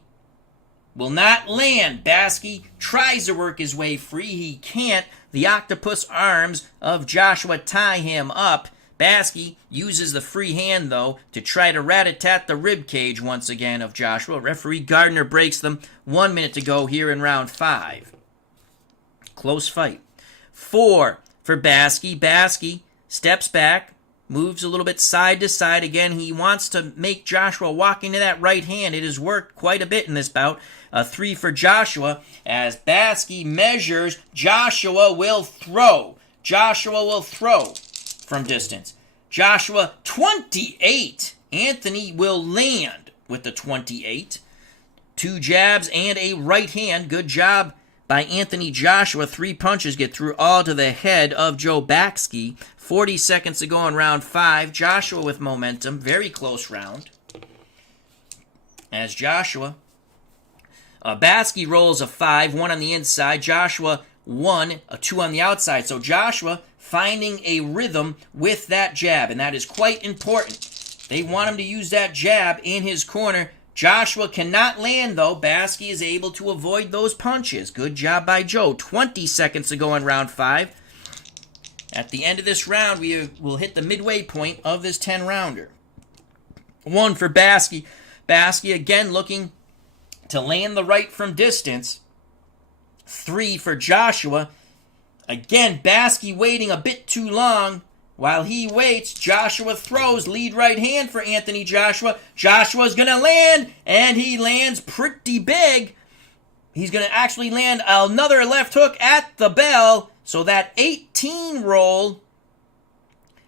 will not land. Baski tries to work his way free. He can't. The octopus arms of Joshua tie him up. Baski uses the free hand, though, to try to rat-a-tat the rib cage once again of Joshua. Referee Gardner breaks them. 1 minute to go here in round 5. Close fight. 4 for Baski. Baski steps back, moves a little bit side to side. Again, he wants to make Joshua walk into that right hand. It has worked quite a bit in this bout. 3 for Joshua. As Baski measures, Joshua will throw. Joshua will throw from distance. Joshua, 28. Anthony will land with the 28. 2 jabs and a right hand. Good job by Anthony Joshua. 3 punches get through all to the head of Joe Baksi. 40 seconds to go in round 5. Joshua with momentum. Very close round. As Joshua, Baski rolls a 5, 1 on the inside. Joshua 1, a 2 on the outside. So Joshua finding a rhythm with that jab, and that is quite important. They want him to use that jab in his corner. Joshua cannot land, though. Baski is able to avoid those punches. Good job by Joe. 20 seconds to go in round 5. At the end of this round, we will hit the midway point of this 10-rounder. 1 for Baski. Baski again looking to land the right from distance. 3 for Joshua. Again, Baski waiting a bit too long. While he waits, Joshua throws. Lead right hand for Anthony Joshua. Joshua's going to land, and he lands pretty big. He's going to actually land another left hook at the bell. So that 18 roll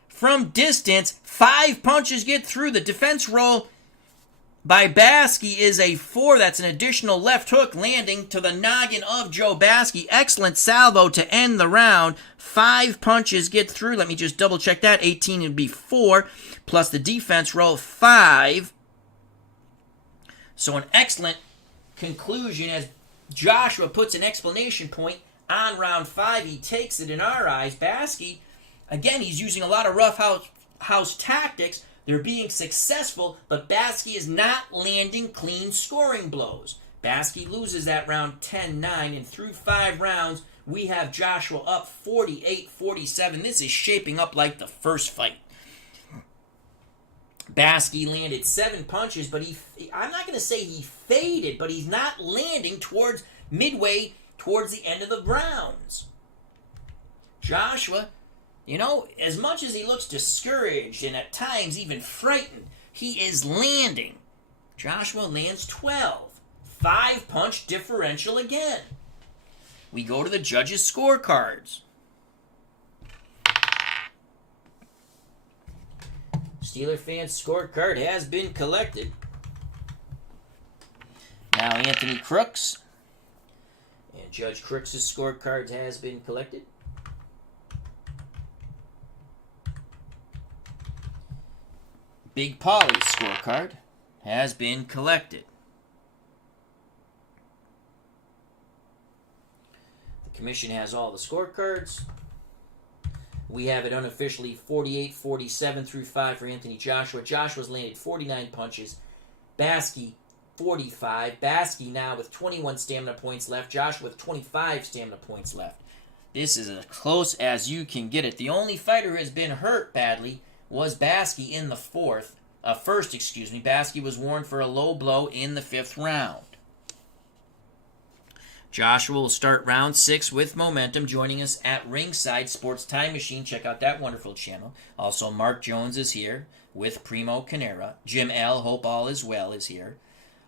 from distance, 5 punches get through. The defense roll by Baski is a 4. That's an additional left hook landing to the noggin of Joe Baski. Excellent salvo to end the round. 5 punches get through. Let me just double check that. 18 would be 4 plus the defense roll 5. So an excellent conclusion as Joshua puts an exclamation point on round 5. He takes it in our eyes. Baski, again, he's using a lot of rough house tactics. They're being successful, but Baski is not landing clean scoring blows. Baski loses that round 10-9, and through 5 rounds, we have Joshua up 48-47. This is shaping up like the first fight. Baski landed 7 punches, but I'm not going to say he faded, but he's not landing towards midway, towards the end of the rounds. Joshua, you know, as much as he looks discouraged and at times even frightened, he is landing. Joshua lands 12. 5-punch differential again. We go to the judges' scorecards. Steeler fans' scorecard has been collected. Now Anthony Crooks and Judge Crooks' scorecard has been collected. Big Paulie's scorecard has been collected. The commission has all the scorecards. We have it unofficially 48-47 through 5 for Anthony Joshua. Joshua's landed 49 punches. Baski 45. Baski now with 21 stamina points left. Joshua with 25 stamina points left. This is as close as you can get it. The only fighter who has been hurt badly was Baski in the first. Baski was warned for a low blow in the 5th round. Joshua will start round 6 with momentum, joining us at ringside. Sports Time Machine, check out that wonderful channel. Also, Mark Jones is here with Primo Canera. Jim L., hope all is well, is here.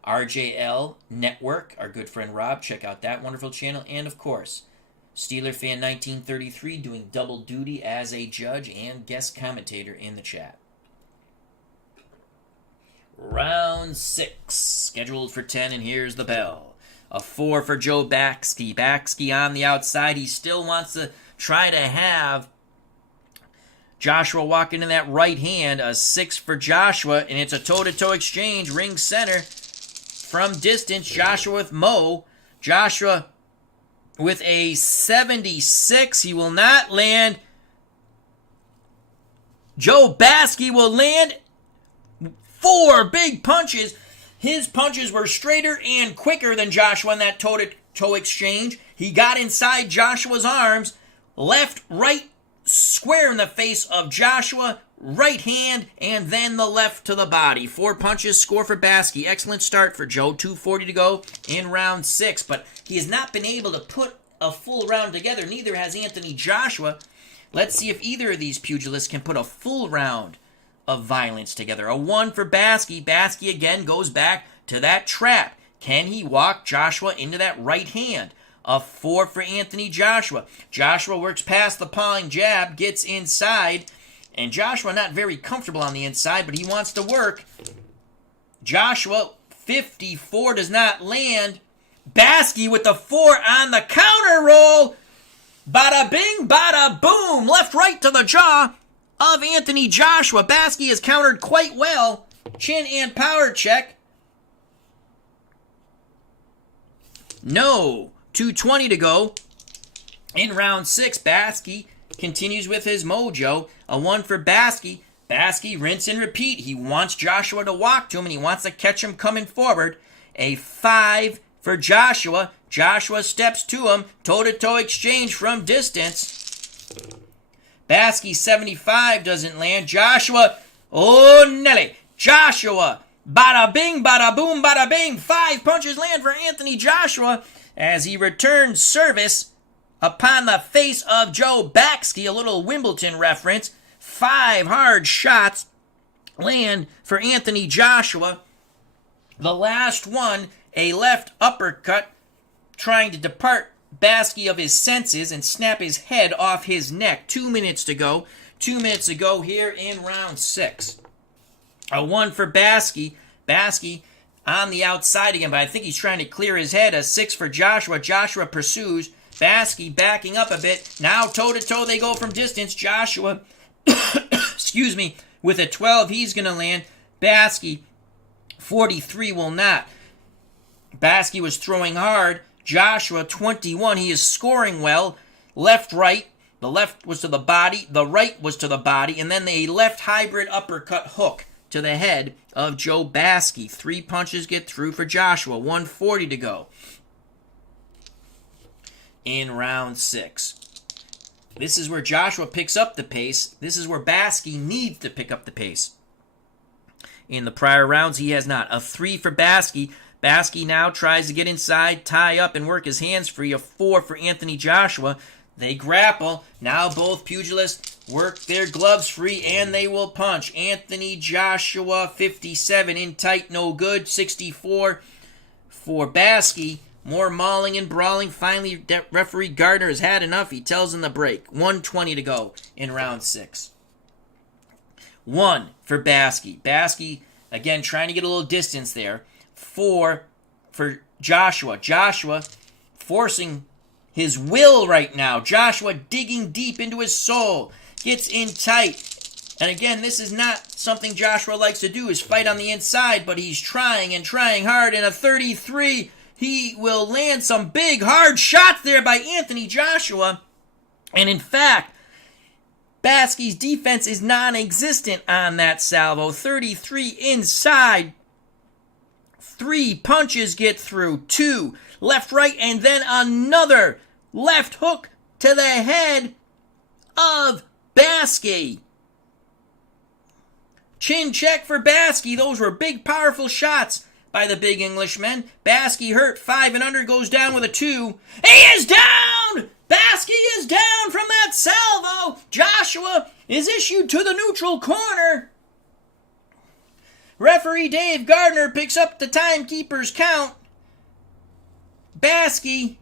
RJL Network, our good friend Rob, check out that wonderful channel. And, of course, Steeler Fan 1933 doing double duty as a judge and guest commentator in the chat. Round 6, scheduled for 10, and here's the bell. A 4 for Joe Baksi. Baksi on the outside. He still wants to try to have Joshua walk into that right hand. A 6 for Joshua, and it's a toe-to-toe exchange. Ring center from distance. Joshua with Mo. Joshua with a 76. He will not land. Joe Baski will land 4 big punches. His punches were straighter and quicker than Joshua in that toe-to-toe exchange. He got inside Joshua's arms, left, right, square in the face of Joshua, right hand, and then the left to the body. 4 punches, score for Baski. Excellent start for Joe. 2:40 to go in round 6, but he has not been able to put a full round together. Neither has Anthony Joshua. Let's see if either of these pugilists can put a full round of violence together. A 1 for Baski. Baski again goes back to that trap. Can he walk Joshua into that right hand? A 4 for Anthony Joshua. Joshua works past the pawing jab, gets inside, and Joshua not very comfortable on the inside, but he wants to work. Joshua, 54 does not land. Baski with the 4 on the counter roll. Bada bing, bada boom. Left, right to the jaw of Anthony Joshua. Baski is countered quite well. Chin and power check. No. 2:20 to go in round 6. Baski continues with his mojo. A 1 for Baski. Baski, rinse and repeat. He wants Joshua to walk to him, and he wants to catch him coming forward. A 5 for Joshua. Joshua steps to him. Toe-to-toe exchange from distance. Baski, 75, doesn't land. Joshua, oh Nelly. Joshua, bada bing, bada boom, bada bing. 5 punches land for Anthony Joshua as he returns service upon the face of Joe Baksi. A little Wimbledon reference. 5 hard shots land for Anthony Joshua. The last one, a left uppercut, trying to depart Baski of his senses and snap his head off his neck. 2 minutes to go. 2 minutes to go here in round 6. A 1 for Baski. Baski on the outside again, but I think he's trying to clear his head. A 6 for Joshua. Joshua pursues. Baski backing up a bit. Now toe-to-toe they go from distance. Joshua, excuse me, with a 12 he's going to land. Baski, 43 will not. Baski was throwing hard. Joshua, 21. He is scoring well. Left, right. The left was to the body. The right was to the body. And then a left hybrid uppercut hook to the head of Joe Baski. 3 punches get through for Joshua. 1:40 to go in round 6. This is where Joshua picks up the pace. This is where Baski needs to pick up the pace. In the prior rounds, he has not. A 3 for Baski. Baski now tries to get inside, tie up, and work his hands free. A 4 for Anthony Joshua. They grapple. Now both pugilists work their gloves free, and they will punch. Anthony Joshua, 57, in tight, no good. 64 for Baski. More mauling and brawling. Finally, referee Gardner has had enough. He tells him the break. 1:20 to go in round 6. 1 for Baski. Baski, again, trying to get a little distance there. 4 for Joshua. Joshua forcing his will right now. Joshua digging deep into his soul. Gets in tight. And again, this is not something Joshua likes to do, is fight on the inside, but he's trying and trying hard. And a 33, he will land some big, hard shots there by Anthony Joshua. And in fact, Baski's defense is non-existent on that salvo. 33 inside. 3 punches get through. 2 left, right, and then another left hook to the head of Baski. Chin check for Baski. Those were big, powerful shots by the big Englishman. Baski hurt. 5 and under, goes down with a 2. He is down! Baski is down from that salvo. Joshua is issued to the neutral corner. Referee Dave Gardner picks up the timekeeper's count. Baski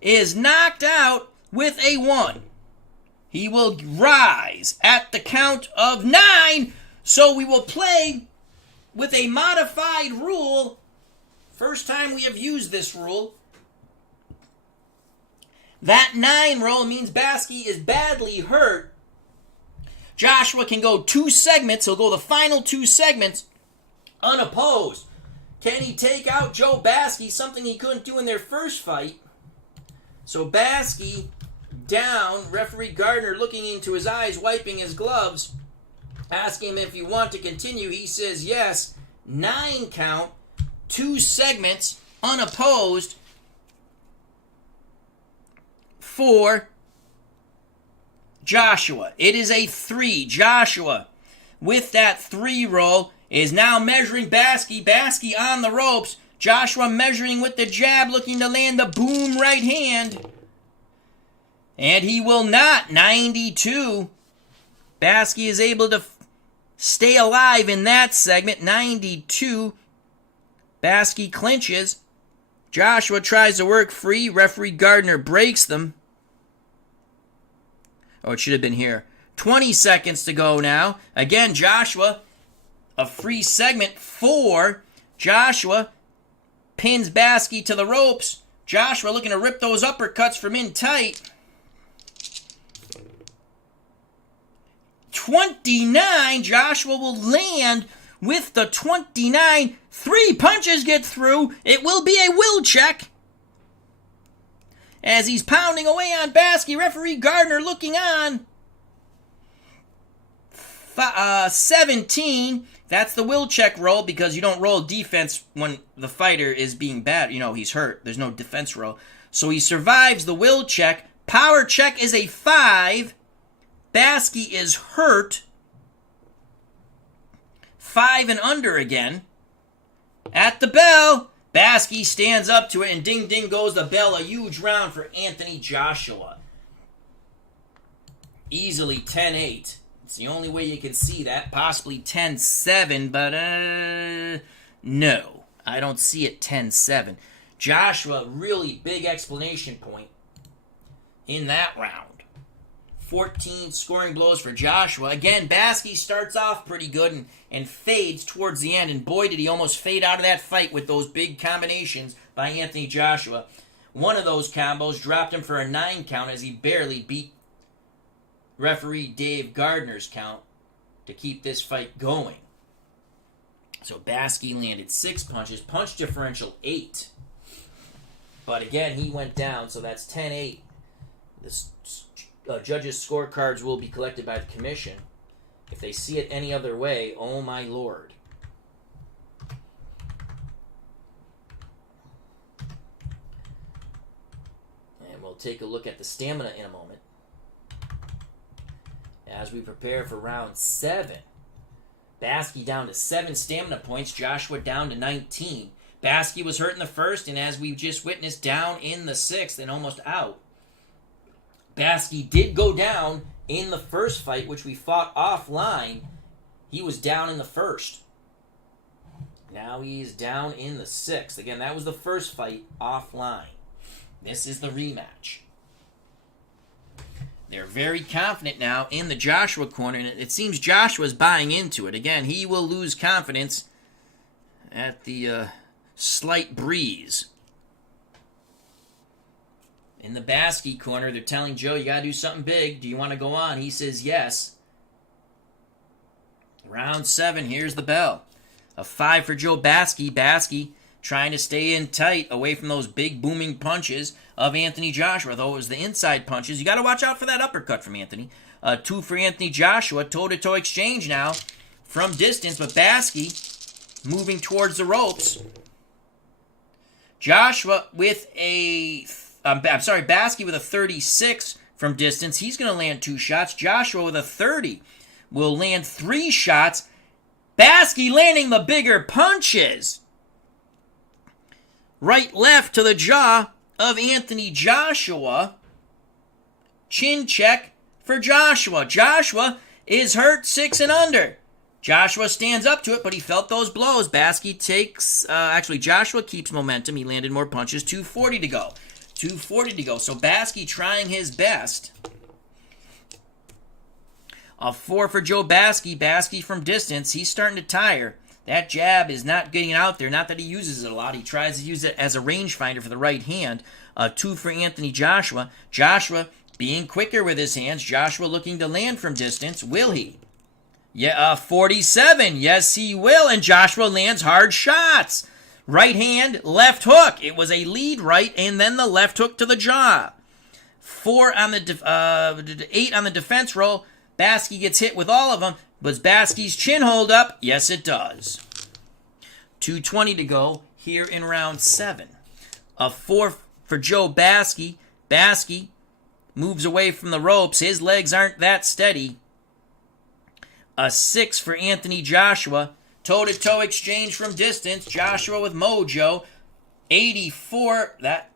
is knocked out with a 1. He will rise at the count of 9. So we will play with a modified rule. First time we have used this rule. That 9 roll means Baski is badly hurt. Joshua can go 2 segments. He'll go the final 2 segments unopposed. Can he take out Joe Baski? Something he couldn't do in their first fight. So Baski down. Referee Gardner looking into his eyes, wiping his gloves. Asking him if you want to continue. He says yes. 9 count. 2 segments unopposed. for Joshua. It is a 3. Joshua, with that 3 roll, is now measuring Baksi. Baksi on the ropes. Joshua measuring with the jab, looking to land the boom right hand. And he will not. 92. Baksi is able to stay alive in that segment. 92. Baksi clinches. Joshua tries to work free. Referee Gardner breaks them. Oh, it should have been here. 20 seconds to go now. Again, Joshua, a free segment for Joshua. Pins Baksi to the ropes. Joshua looking to rip those uppercuts from in tight. 29. Joshua will land with the 29. 3 punches get through. It will be a will check. As he's pounding away on Baksi, referee Gardner looking on. 17. That's the will check roll because you don't roll defense when the fighter is being bad. You know, he's hurt. There's no defense roll. So he survives the will check. Power check is a 5. Baksi is hurt. 5 and under again. At the bell, Baski stands up to it, and ding ding goes the bell. A huge round for Anthony Joshua. Easily 10-8. It's the only way you can see that. Possibly 10-7, but no. I don't see it 10-7. Joshua, really big explanation point in that round. 14 scoring blows for Joshua. Again, Baski starts off pretty good and fades towards the end. And boy, did he almost fade out of that fight with those big combinations by Anthony Joshua. One of those combos dropped him for a 9 count as he barely beat referee Dave Gardner's count to keep this fight going. So Baski landed 6 punches. Punch differential 8. But again, he went down, so that's 10-8. The judges' scorecards will be collected by the commission. If they see it any other way, oh my lord. And we'll take a look at the stamina in a moment. As we prepare for round 7. Baski down to 7 stamina points. Joshua down to 19. Baski was hurt in the first, and as we just witnessed, down in the 6th and almost out. Baski did go down in the first fight, which we fought offline. He was down in the first. Now he's down in the 6th. Again, that was the first fight offline. This is the rematch. They're very confident now in the Joshua corner, and it seems Joshua's buying into it. Again, he will lose confidence at the slight breeze. In the Baski corner, they're telling Joe, you got to do something big. Do you want to go on? He says yes. Round 7, here's the bell. A 5 for Joe Baski. Baski trying to stay in tight away from those big booming punches of Anthony Joshua. Though it was the inside punches. You got to watch out for that uppercut from Anthony. 2 for Anthony Joshua. Toe-to-toe exchange now from distance. But Baski moving towards the ropes. Joshua with a... Baski with a 36 from distance. He's going to land 2 shots. Joshua with a 30 will land 3 shots. Baski landing the bigger punches. Right, left to the jaw of Anthony Joshua. Chin check for Joshua. Joshua is hurt 6 and under. Joshua stands up to it, but he felt those blows. Baski takes... Joshua keeps momentum. He landed more punches. 2:40 to go. 2:40 to go. So Baski trying his best. A 4 for Joe Baski. Baski from distance. He's starting to tire. That jab is not getting out there. Not that he uses it a lot. He tries to use it as a rangefinder for the right hand. 2 for Anthony Joshua. Joshua being quicker with his hands. Joshua looking to land from distance. Will he? Yeah, 47. Yes, he will. And Joshua lands hard shots. Right hand, left hook. It was a lead right, and then the left hook to the jaw. 8 on the defense roll. Baski gets hit with all of them. Does Baski's chin hold up? Yes, it does. 2:20 to go here in round 7. A 4 for Joe Baski. Baski moves away from the ropes. His legs aren't that steady. A 6 for Anthony Joshua. Toe-to-toe exchange from distance. Joshua with mojo. 84. That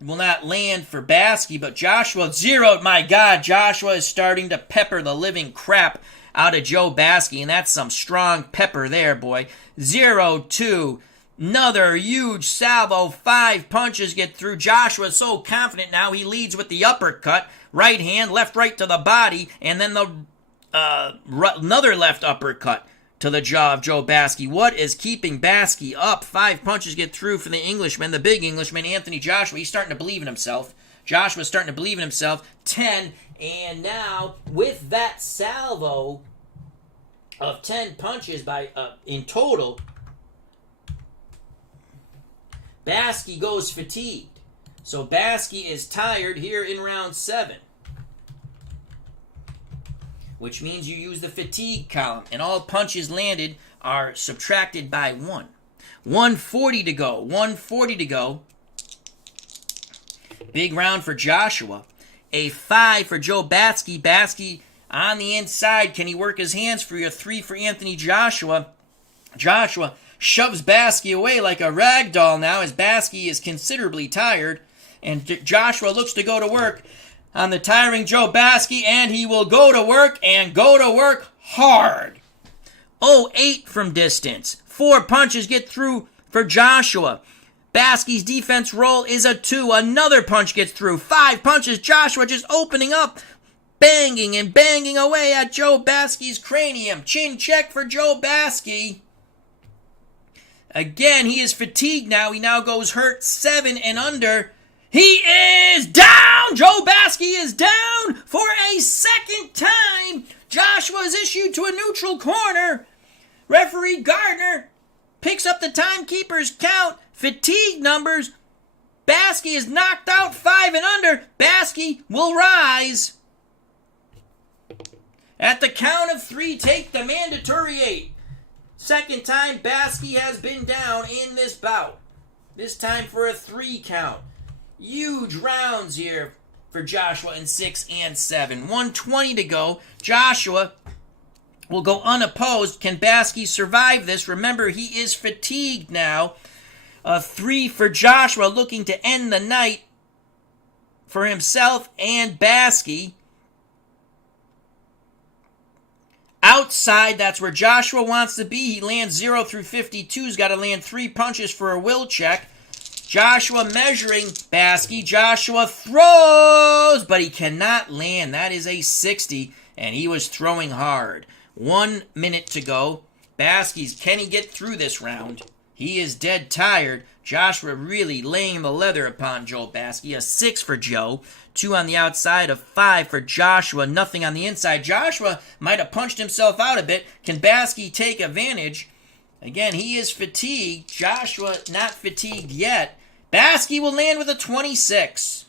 will not land for Baski, but Joshua zeroed. My God, Joshua is starting to pepper the living crap out of Joe Baski, and that's some strong pepper there, boy. 0-2. Another huge salvo. 5 punches get through. Joshua's so confident now, he leads with the uppercut. Right hand, left, right to the body, and then the another left uppercut to the jaw of Joe Baski. What is keeping Baski up? 5 punches get through for the Englishman, the big Englishman, Anthony Joshua. He's starting to believe in himself. Joshua's starting to believe in himself. 10, and now with that salvo of 10 punches by in total, Baski goes fatigued. So Baski is tired here in round 7. Which means you use the fatigue column. And all punches landed are subtracted by 1. 140 to go. 140 to go. Big round for Joshua. A 5 for Joe Baski. Baski on the inside. Can he work his hands free? A 3 for Anthony Joshua. Joshua shoves Baski away like a rag doll now as Baski is considerably tired. And Joshua looks to go to work on the tiring Joe Baski, and he will go to work and go to work hard. 0-8 from distance. 4 punches get through for Joshua. Baski's defense roll is a 2. Another punch gets through. 5 punches. Joshua just opening up, banging and banging away at Joe Baski's cranium. Chin check for Joe Baski. Again, he is fatigued now. He now goes hurt 7 and under. He is down! Joe Baski is down for a second time. Joshua is issued to a neutral corner. Referee Gardner picks up the timekeeper's count. Fatigue numbers. Baski is knocked out 5 and under. Baski will rise. At the count of 3, take the mandatory 8. Second time Baski has been down in this bout. This time for a 3 count. Huge rounds here for Joshua in 6 and 7. 120 to go. Joshua will go unopposed. Can Baski survive this? Remember, he is fatigued now. A 3 for Joshua, looking to end the night for himself and Baski. Outside, that's where Joshua wants to be. He lands 0 through 52. He's got to land 3 punches for a will check. Joshua measuring Baski. Joshua throws, but he cannot land. That is a 60, and he was throwing hard. 1 minute to go. Baski's, can he get through this round? He is dead tired. Joshua really laying the leather upon Joe Baski. A 6 for Joe. 2 on the outside, a 5 for Joshua. Nothing on the inside. Joshua might have punched himself out a bit. Can Baski take advantage? Again, he is fatigued. Joshua not fatigued yet. Baski will land with a 26.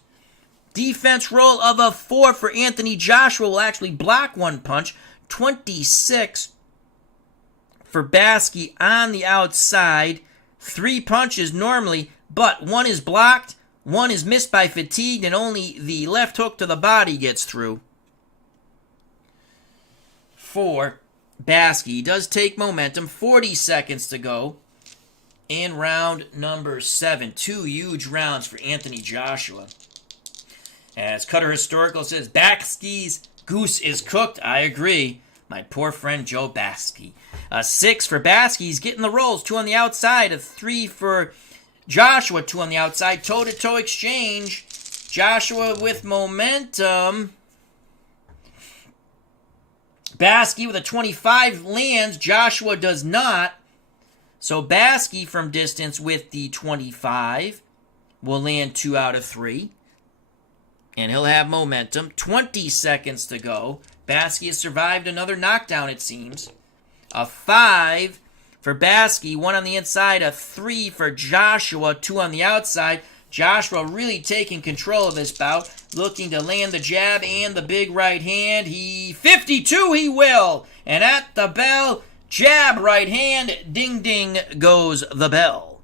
Defense roll of a 4 for Anthony Joshua will actually block 1 punch. 26 for Baski on the outside. 3 punches normally, but 1 is blocked, 1 is missed by fatigue, and only the left hook to the body gets through. For Baski, he does take momentum. 40 seconds to go in round number 7. 2 huge rounds for Anthony Joshua. As Cutter Historical says, Baski's goose is cooked. I agree. My poor friend Joe Baski. A 6 for Baski. He's getting the rolls. 2 on the outside. A 3 for Joshua. 2 on the outside. Toe-to-toe exchange. Joshua with momentum. Baski with a 25 lands. Joshua does not. So Baski from distance with the 25 will land 2 out of 3. And he'll have momentum. 20 seconds to go. Baski has survived another knockdown, it seems. A 5 for Baski. 1 on the inside. A 3 for Joshua. 2 on the outside. Joshua really taking control of this bout. Looking to land the jab and the big right hand. 52 he will. And at the bell, jab right hand. Ding ding goes the bell.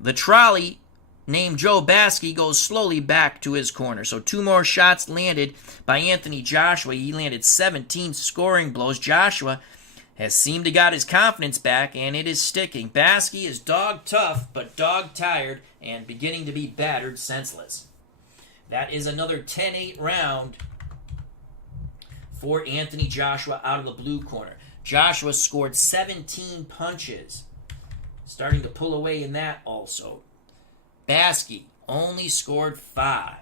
The trolley named Joe Baski goes slowly back to his corner. So 2 more shots landed by Anthony Joshua. He landed 17 scoring blows. Joshua has seemed to got his confidence back, and it is sticking. Baski is dog tough, but dog tired, and beginning to be battered senseless. That is another 10-8 round for Anthony Joshua out of the blue corner. Joshua scored 17 punches. Starting to pull away in that also. Baski only scored 5.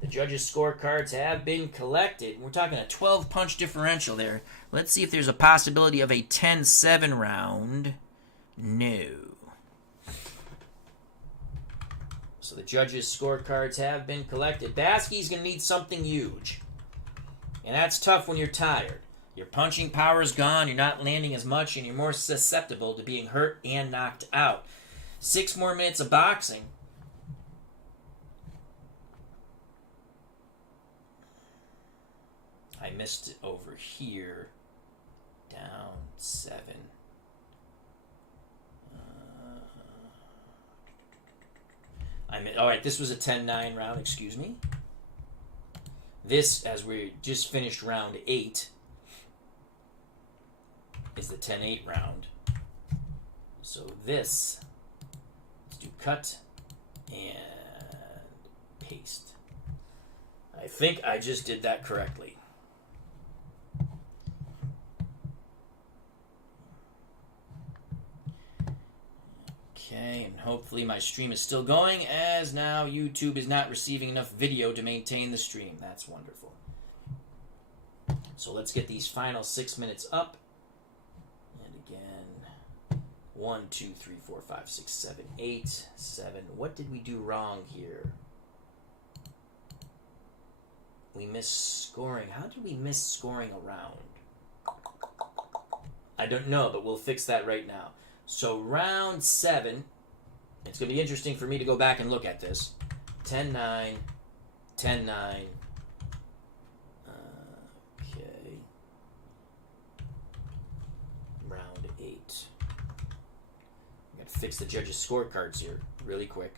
The judges' scorecards have been collected. We're talking a 12-punch differential there. Let's see if there's a possibility of a 10-7 round. No. So the judges' scorecards have been collected. Baski's going to need something huge. And that's tough when you're tired. Your punching power is gone, you're not landing as much, and you're more susceptible to being hurt and knocked out. 6 more minutes of boxing. I missed it over here. Down 7. Alright, this was a 10-9 round, excuse me. This, as we just finished round 8, is the 10-8 round. So this, let's do cut and paste. I think I just did that correctly. Okay, and hopefully my stream is still going, as now YouTube is not receiving enough video to maintain the stream. That's wonderful. So let's get these final 6 minutes up. And again, 1, 2, 3, 4, 5, 6, 7, 8, 7. What did we do wrong here? We missed scoring. How did we miss scoring a round? I don't know, but we'll fix that right now. So round 7, it's going to be interesting for me to go back and look at this. 10-9, 10-9. Okay. Round 8. I'm going to fix the judges' scorecards here really quick.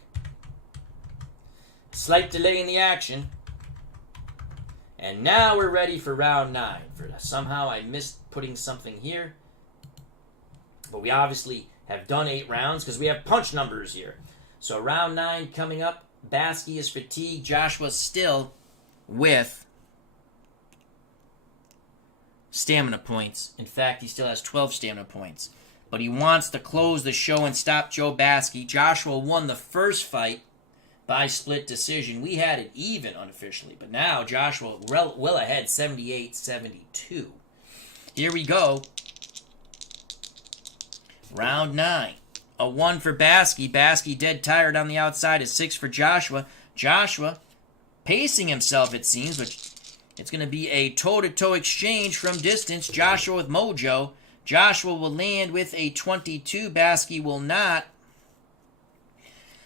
Slight delay in the action. And now we're ready for round 9. Somehow I missed putting something here. But we obviously have done 8 rounds because we have punch numbers here. So round 9 coming up. Baski is fatigued. Joshua still with stamina points. In fact, he still has 12 stamina points. But he wants to close the show and stop Joe Baski. Joshua won the first fight by split decision. We had it even unofficially. But now Joshua well ahead, 78-72. Here we go. Round 9. A 1 for Baski. Baski dead tired on the outside. A 6 for Joshua. Joshua pacing himself, it seems, but it's going to be a toe-to-toe exchange from distance. Joshua with mojo. Joshua will land with a 22. Baski will not.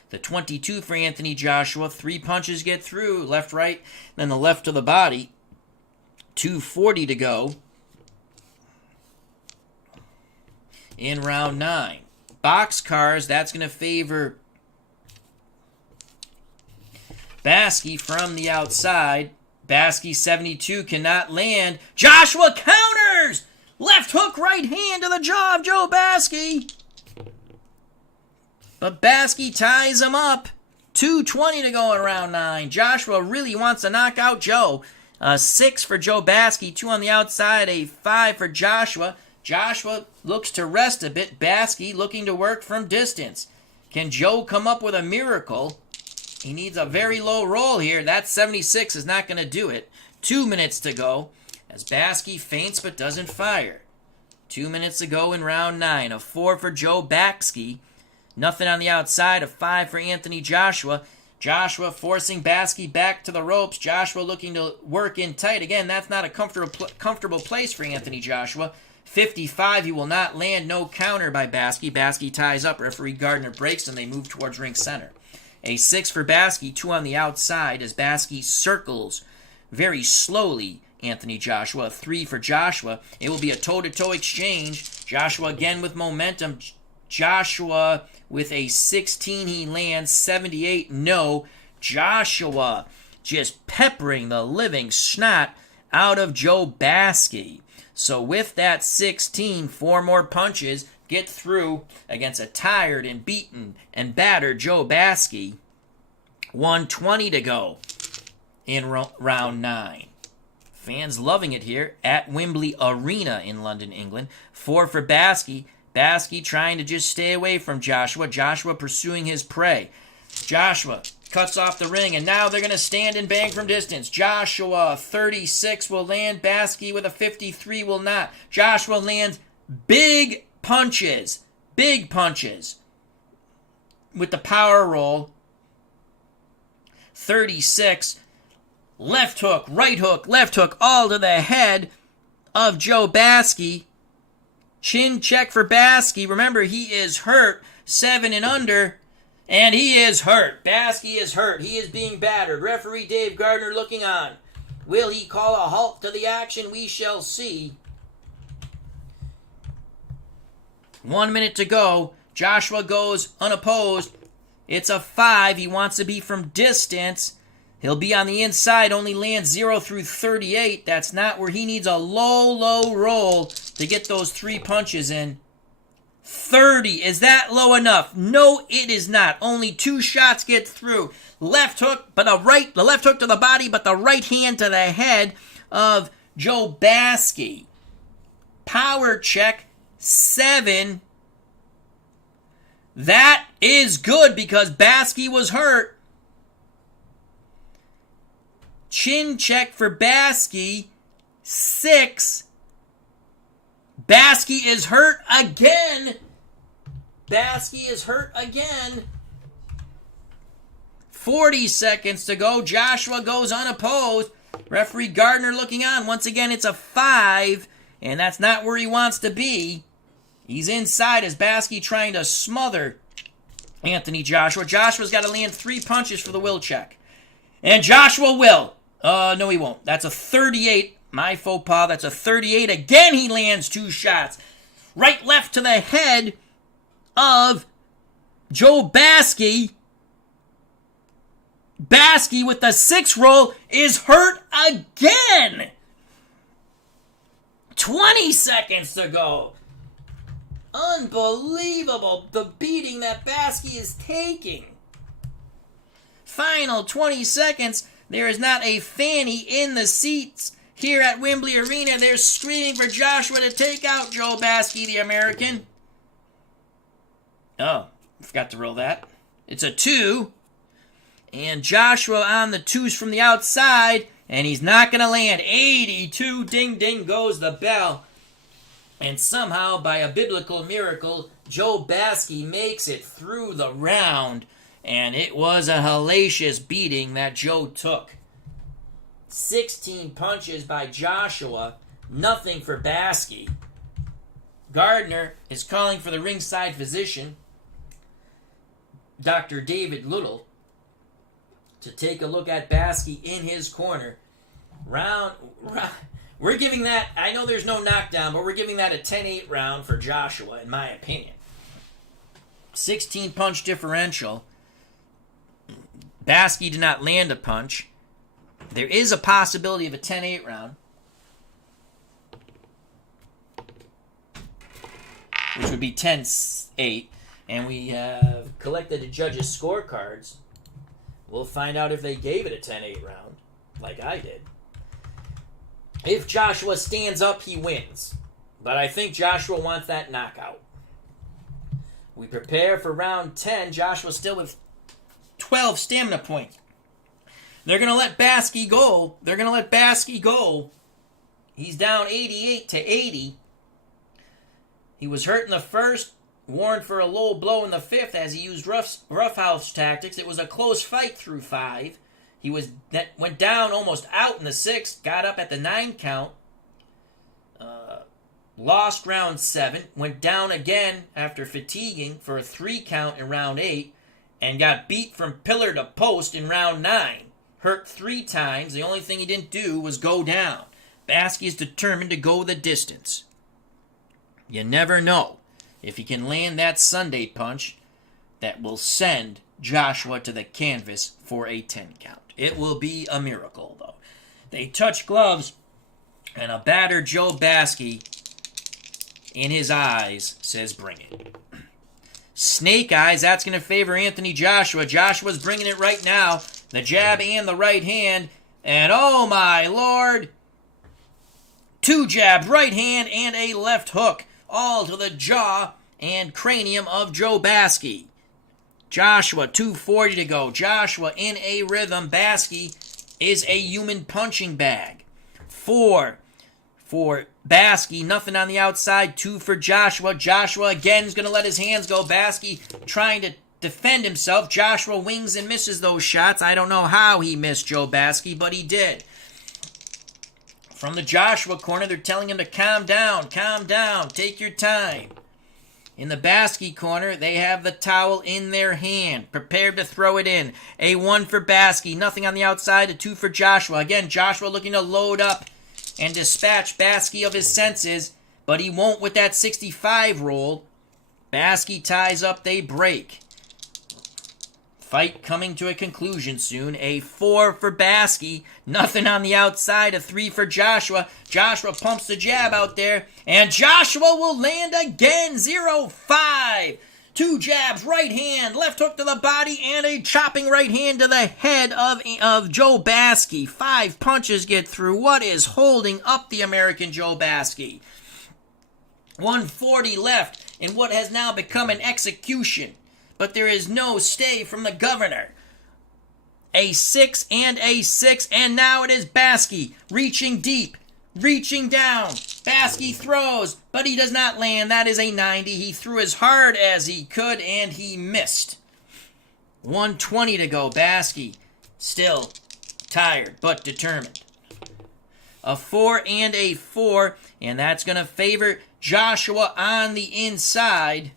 The 22 for Anthony Joshua. 3 punches get through. Left, right, then the left to the body. 2:40 to go in round 9. Boxcars, that's going to favor Baski from the outside. Baski 72 cannot land. Joshua counters! Left hook, right hand to the jaw of Joe Baski. But Baski ties him up. 2:20 to go in round 9. Joshua really wants to knock out Joe. A 6 for Joe Baski. 2 on the outside. A 5 for Joshua. Joshua looks to rest a bit. Baski looking to work from distance. Can Joe come up with a miracle? He needs a very low roll here. That 76 is not going to do it. 2 minutes to go as Baski feints but doesn't fire. 2 minutes to go in round 9. A 4 for Joe Baski. Nothing on the outside. A 5 for Anthony Joshua. Joshua forcing Baski back to the ropes. Joshua looking to work in tight. Again, that's not a comfortable place for Anthony Joshua. 55, he will not land. No counter by Baski. Baski ties up. Referee Gardner breaks, and they move towards ring center. A 6 for Baski, 2 on the outside as Baski circles very slowly Anthony Joshua. A 3 for Joshua. It will be a toe-to-toe exchange. Joshua again with momentum. Joshua with a 16. He lands 78. No. Joshua just peppering the living snot out of Joe Baski. So with that 16, 4 more punches get through against a tired and beaten and battered Joe Baski. 1:20 to go in round 9. Fans loving it here at Wembley Arena in London, England. 4 for Baski. Baski trying to just stay away from Joshua. Joshua pursuing his prey. Joshua cuts off the ring, and now they're going to stand and bang from distance. Joshua, 36 will land. Baski with a 53 will not. Joshua lands big punches. Big punches. With the power roll. 36. Left hook, right hook, left hook, all to the head of Joe Baski. Chin check for Baski. Remember, he is hurt. 7 and under. And he is hurt. Baski is hurt. He is being battered. Referee Dave Gardner looking on. Will he call a halt to the action? We shall see. 1 minute to go. Joshua goes unopposed. It's a 5. He wants to be from distance. He'll be on the inside. Only lands 0 through 38. That's not where he needs a low roll to get those 3 punches in. 30. Is that low enough? No, it is not. Only 2 shots get through. Left hook, but the left hook to the body, but the right hand to the head of Joe Baski. Power check, 7. That is good because Baski was hurt. Chin check for Baski, 6. Baski is hurt again. Baski is hurt again. 40 seconds to go. Joshua goes unopposed. Referee Gardner looking on. Once again, it's a 5, and that's not where he wants to be. He's inside as Baski trying to smother Anthony Joshua. Joshua's got to land 3 punches for the will check. And Joshua will. No, he won't. That's a 38. My faux pas. That's a 38. Again, he lands 2 shots. Right, left to the head of Joe Baski. Baski with the 6 roll is hurt again. 20 seconds to go. Unbelievable, the beating that Baski is taking. Final 20 seconds. There is not a fanny in the seats here at Wembley Arena. They're screaming for Joshua to take out Joe Baski, the American. Oh, forgot to roll that. It's a 2. And Joshua on the 2s from the outside. And he's not going to land. 82. Ding, ding goes the bell. And somehow, by a biblical miracle, Joe Baski makes it through the round. And it was a hellacious beating that Joe took. 16 punches by Joshua. Nothing for Baski. Gardner is calling for the ringside physician, Dr. David Little, to take a look at Baski in his corner. We're giving that, I know there's no knockdown, but we're giving that a 10-8 round for Joshua, in my opinion. 16 punch differential. Baski did not land a punch. There is a possibility of a 10-8 round, which would be 10-8. And we have collected the judges' scorecards. We'll find out if they gave it a 10-8 round, like I did. If Joshua stands up, he wins. But I think Joshua wants that knockout. We prepare for round 10. Joshua still with 12 stamina points. They're going to let Baski go. He's down 88 to 80. He was hurt in the first, warned for a low blow in the 5th as he used roughhouse tactics. It was a close fight through 5. He went down almost out in the 6th, got up at the 9 count, lost round 7, went down again after fatiguing for a 3 count in round 8, and got beat from pillar to post in round 9. Hurt 3 times. The only thing he didn't do was go down. Baski is determined to go the distance. You never know. If he can land that Sunday punch, that will send Joshua to the canvas for a 10 count. It will be a miracle, though. They touch gloves, and a battered Joe Baski, in his eyes, says bring it. Snake eyes, that's going to favor Anthony Joshua. Joshua's bringing it right now. The jab and the right hand. And oh my lord, 2 jabs, right hand, and a left hook. All to the jaw and cranium of Joe Baski. Joshua, 2:40 to go. Joshua in a rhythm. Baski is a human punching bag. 4 for Baski, nothing on the outside. 2 for Joshua. Joshua again is going to let his hands go. Baski trying to defend himself. Joshua wings and misses those shots. I don't know how he missed Joe Baski, but he did. From the Joshua corner, they're telling him to calm down, take your time. In the Baski corner, they have the towel in their hand, prepared to throw it in. A 1 for Baski, nothing on the outside. A 2 for Joshua. Again, Joshua looking to load up and dispatch Baski of his senses, but he won't with that 65 roll. Baski ties up, they break. Fight coming to a conclusion soon. A 4 for Baski, nothing on the outside. A 3 for Joshua. Joshua pumps the jab out there, and Joshua will land again. 0-5. 2 jabs, right hand, left hook to the body, and a chopping right hand to the head of Joe Baski. 5 punches get through. What is holding up the American Joe Baski? 140 left in what has now become an execution. But there is no stay from the governor. A 6 and a 6, and now it is Baski reaching deep, reaching down. Baski throws, but he does not land. That is a 90. He threw as hard as he could, and he missed. 120 to go. Baski still tired, but determined. A 4 and a 4, and that's going to favor Joshua on the inside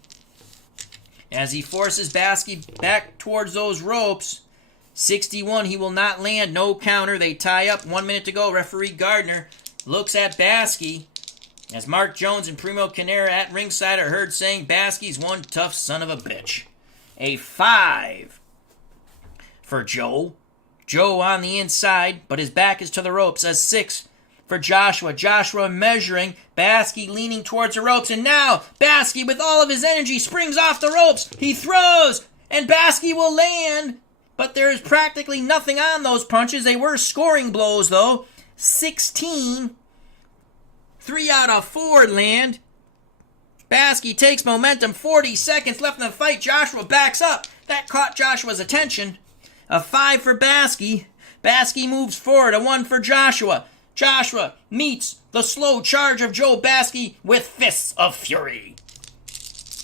as he forces Baski back towards those ropes. 61, he will not land. No counter. They tie up. 1 minute to go. Referee Gardner looks at Baski as Mark Jones and Primo Canera at ringside are heard saying Baski's one tough son of a bitch. A 5 for Joe. Joe on the inside, but his back is to the ropes. A 6 for Joshua. Joshua measuring. Baski leaning towards the ropes. And now Baski, with all of his energy, springs off the ropes. He throws, and Baski will land. But there is practically nothing on those punches. They were scoring blows, though. 16. 3 out of 4 land. Baski takes momentum. 40 seconds left in the fight. Joshua backs up. That caught Joshua's attention. A 5 for Baski. Baski moves forward. A 1 for Joshua. Joshua meets the slow charge of Joe Baski with fists of fury.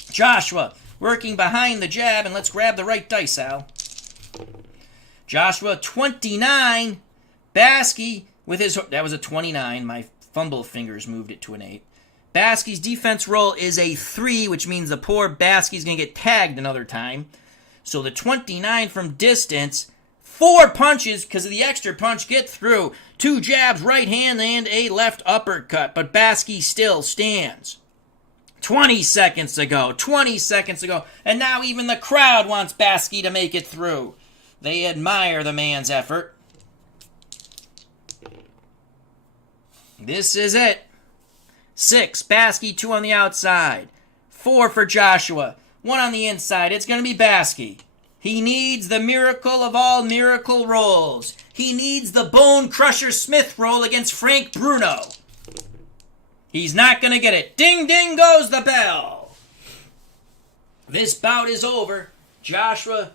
Joshua working behind the jab, and let's grab the right dice, Al. Joshua 29. Baski with his... That was a 29. My fumble fingers moved it to an 8. Baski's defense roll is a 3, which means the poor Baski's going to get tagged another time. So the 29 from distance... 4 punches, because of the extra punch, get through. 2 jabs, right hand, and a left uppercut. But Baski still stands. 20 seconds to go. 20 seconds to go. And now even the crowd wants Baski to make it through. They admire the man's effort. This is it. 6, Baski, 2 on the outside. 4 for Joshua. 1 on the inside. It's going to be Baski. He needs the miracle of all miracle rolls. He needs the Bone Crusher Smith roll against Frank Bruno. He's not going to get it. Ding, ding goes the bell. This bout is over. Joshua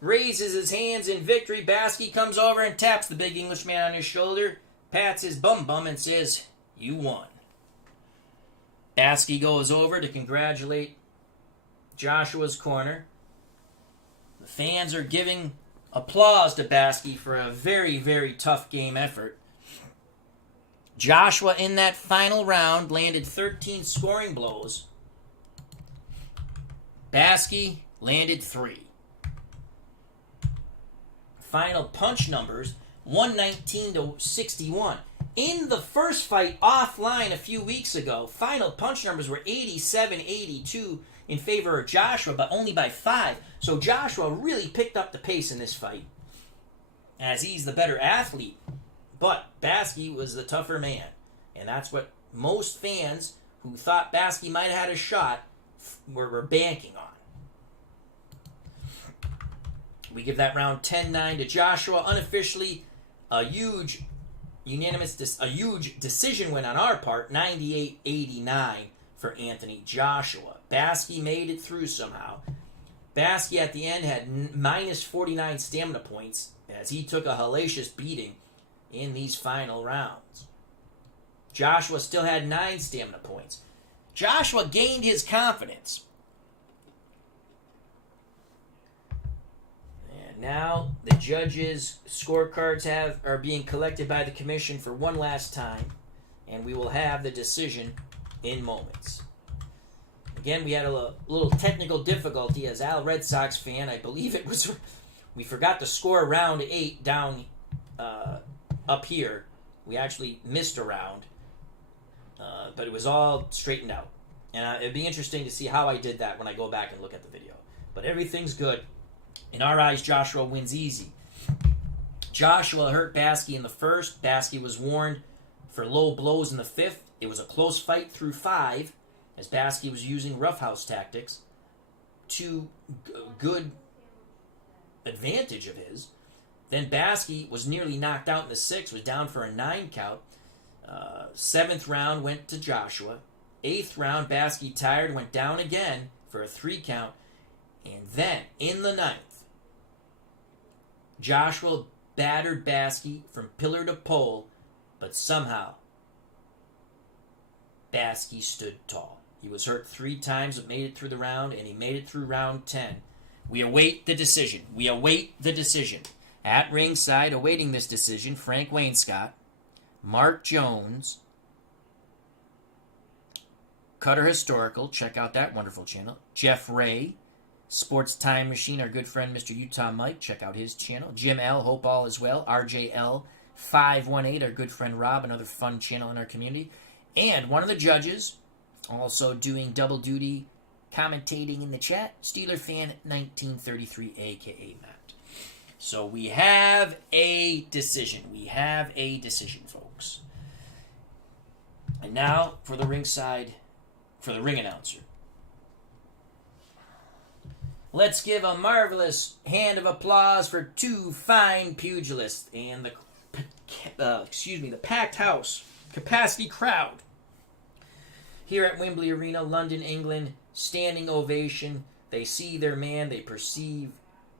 raises his hands in victory. Baski comes over and taps the big Englishman on his shoulder, pats his bum and says, "You won." Baski goes over to congratulate Joshua's corner. The fans are giving applause to Baski for a very, very tough game effort. Joshua in that final round landed 13 scoring blows. Baski landed 3. Final punch numbers, 119 to 61. In the first fight offline a few weeks ago, final punch numbers were 87-82 in favor of Joshua, but only by 5. So Joshua really picked up the pace in this fight, as he's the better athlete. But Baksi was the tougher man. And that's what most fans who thought Baksi might have had a shot were banking on. We give that round 10-9 to Joshua. Unofficially, a huge decision win on our part, 98-89 for Anthony Joshua. Baksi made it through somehow. Baksi at the end had minus 49 stamina points as he took a hellacious beating in these final rounds. Joshua still had 9 stamina points. Joshua gained his confidence. And now the judges' scorecards are being collected by the commission for one last time, and we will have the decision in moments. Again, we had a little technical difficulty as Al Red Sox fan. I believe it was we forgot to score round 8 down up here. We actually missed a round, but it was all straightened out. And it'd be interesting to see how I did that when I go back and look at the video. But everything's good. In our eyes, Joshua wins easy. Joshua hurt Baksi in the first. Baksi was warned for low blows in the 5th. It was a close fight through 5, as Baksi was using roughhouse tactics to good advantage of his. Then Baksi was nearly knocked out in the 6th, was down for a 9 count. 7th round went to Joshua. 8th round, Baksi tired, went down again for a 3 count. And then, in the 9th, Joshua battered Baksi from pillar to pole, but somehow Baksi stood tall. He was hurt 3 times, but made it through the round, and he made it through round 10. We await the decision. We await the decision. At ringside, awaiting this decision, Frank Wainscott, Mark Jones, Cutter Historical, check out that wonderful channel, Jeff Ray, Sports Time Machine, our good friend Mr. Utah Mike, check out his channel, Jim L, hope all is well, RJL 518, our good friend Rob, another fun channel in our community, and one of the judges, also doing double duty, commentating in the chat, Steeler Fan 1933, a.k.a. Matt. So we have a decision. We have a decision, folks. And now for the ring announcer. Let's give a marvelous hand of applause for 2 fine pugilists and the packed house, capacity crowd here at Wembley Arena, London, England. Standing ovation. They see their man. They perceive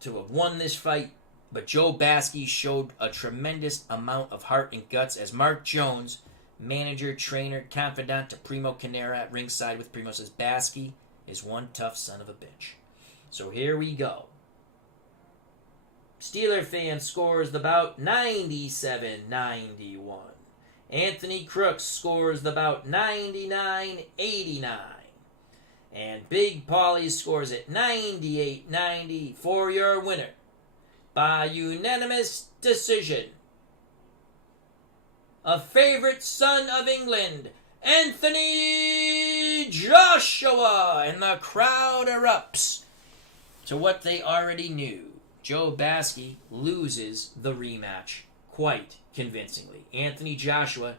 to have won this fight. But Joe Baski showed a tremendous amount of heart and guts as Mark Jones, manager, trainer, confidant to Primo Canera at ringside with Primo, says Baski is one tough son of a bitch. So here we go. Steeler Fan scores the bout 97-91. Anthony Crooks scores the bout 99-89. And Big Paulie scores it 98-90 for your winner by unanimous decision. A favorite son of England, Anthony Joshua, and the crowd erupts to what they already knew. Joe Baski loses the rematch quite convincingly. Anthony Joshua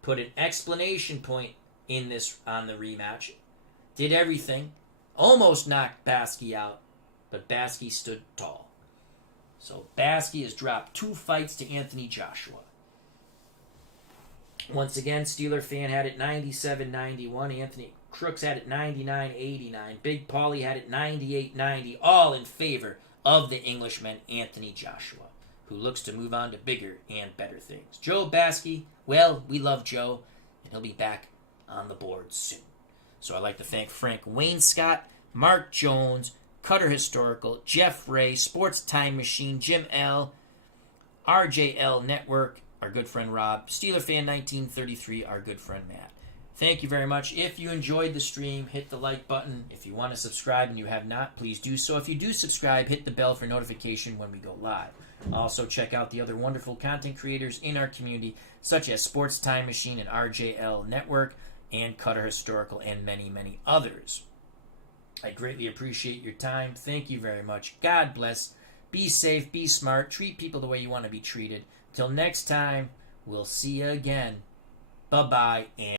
put an explanation point in this on the rematch. Did everything, almost knocked Baski out, but Baski stood tall. So Baski has dropped 2 fights to Anthony Joshua. Once again, Steeler Fan had it 97-91. Anthony Crooks had it 99-89. Big Paulie had it 98-90, all in favor of the Englishman Anthony Joshua, who looks to move on to bigger and better things. Joe Baski, well, we love Joe, and he'll be back on the board soon. So I'd like to thank Frank Wainscott, Mark Jones, Cutter Historical, Jeff Ray, Sports Time Machine, Jim L, RJL Network, our good friend Rob, Steeler Fan 1933, our good friend Matt. Thank you very much. If you enjoyed the stream, hit the like button. If you want to subscribe and you have not, please do so. If you do subscribe, hit the bell for notification when we go live. Also, check out the other wonderful content creators in our community, such as Sports Time Machine and RJL Network, and Cutter Historical, and many, many others. I greatly appreciate your time. Thank you very much. God bless. Be safe, be smart, treat people the way you want to be treated. Till next time, we'll see you again. Bye-bye, and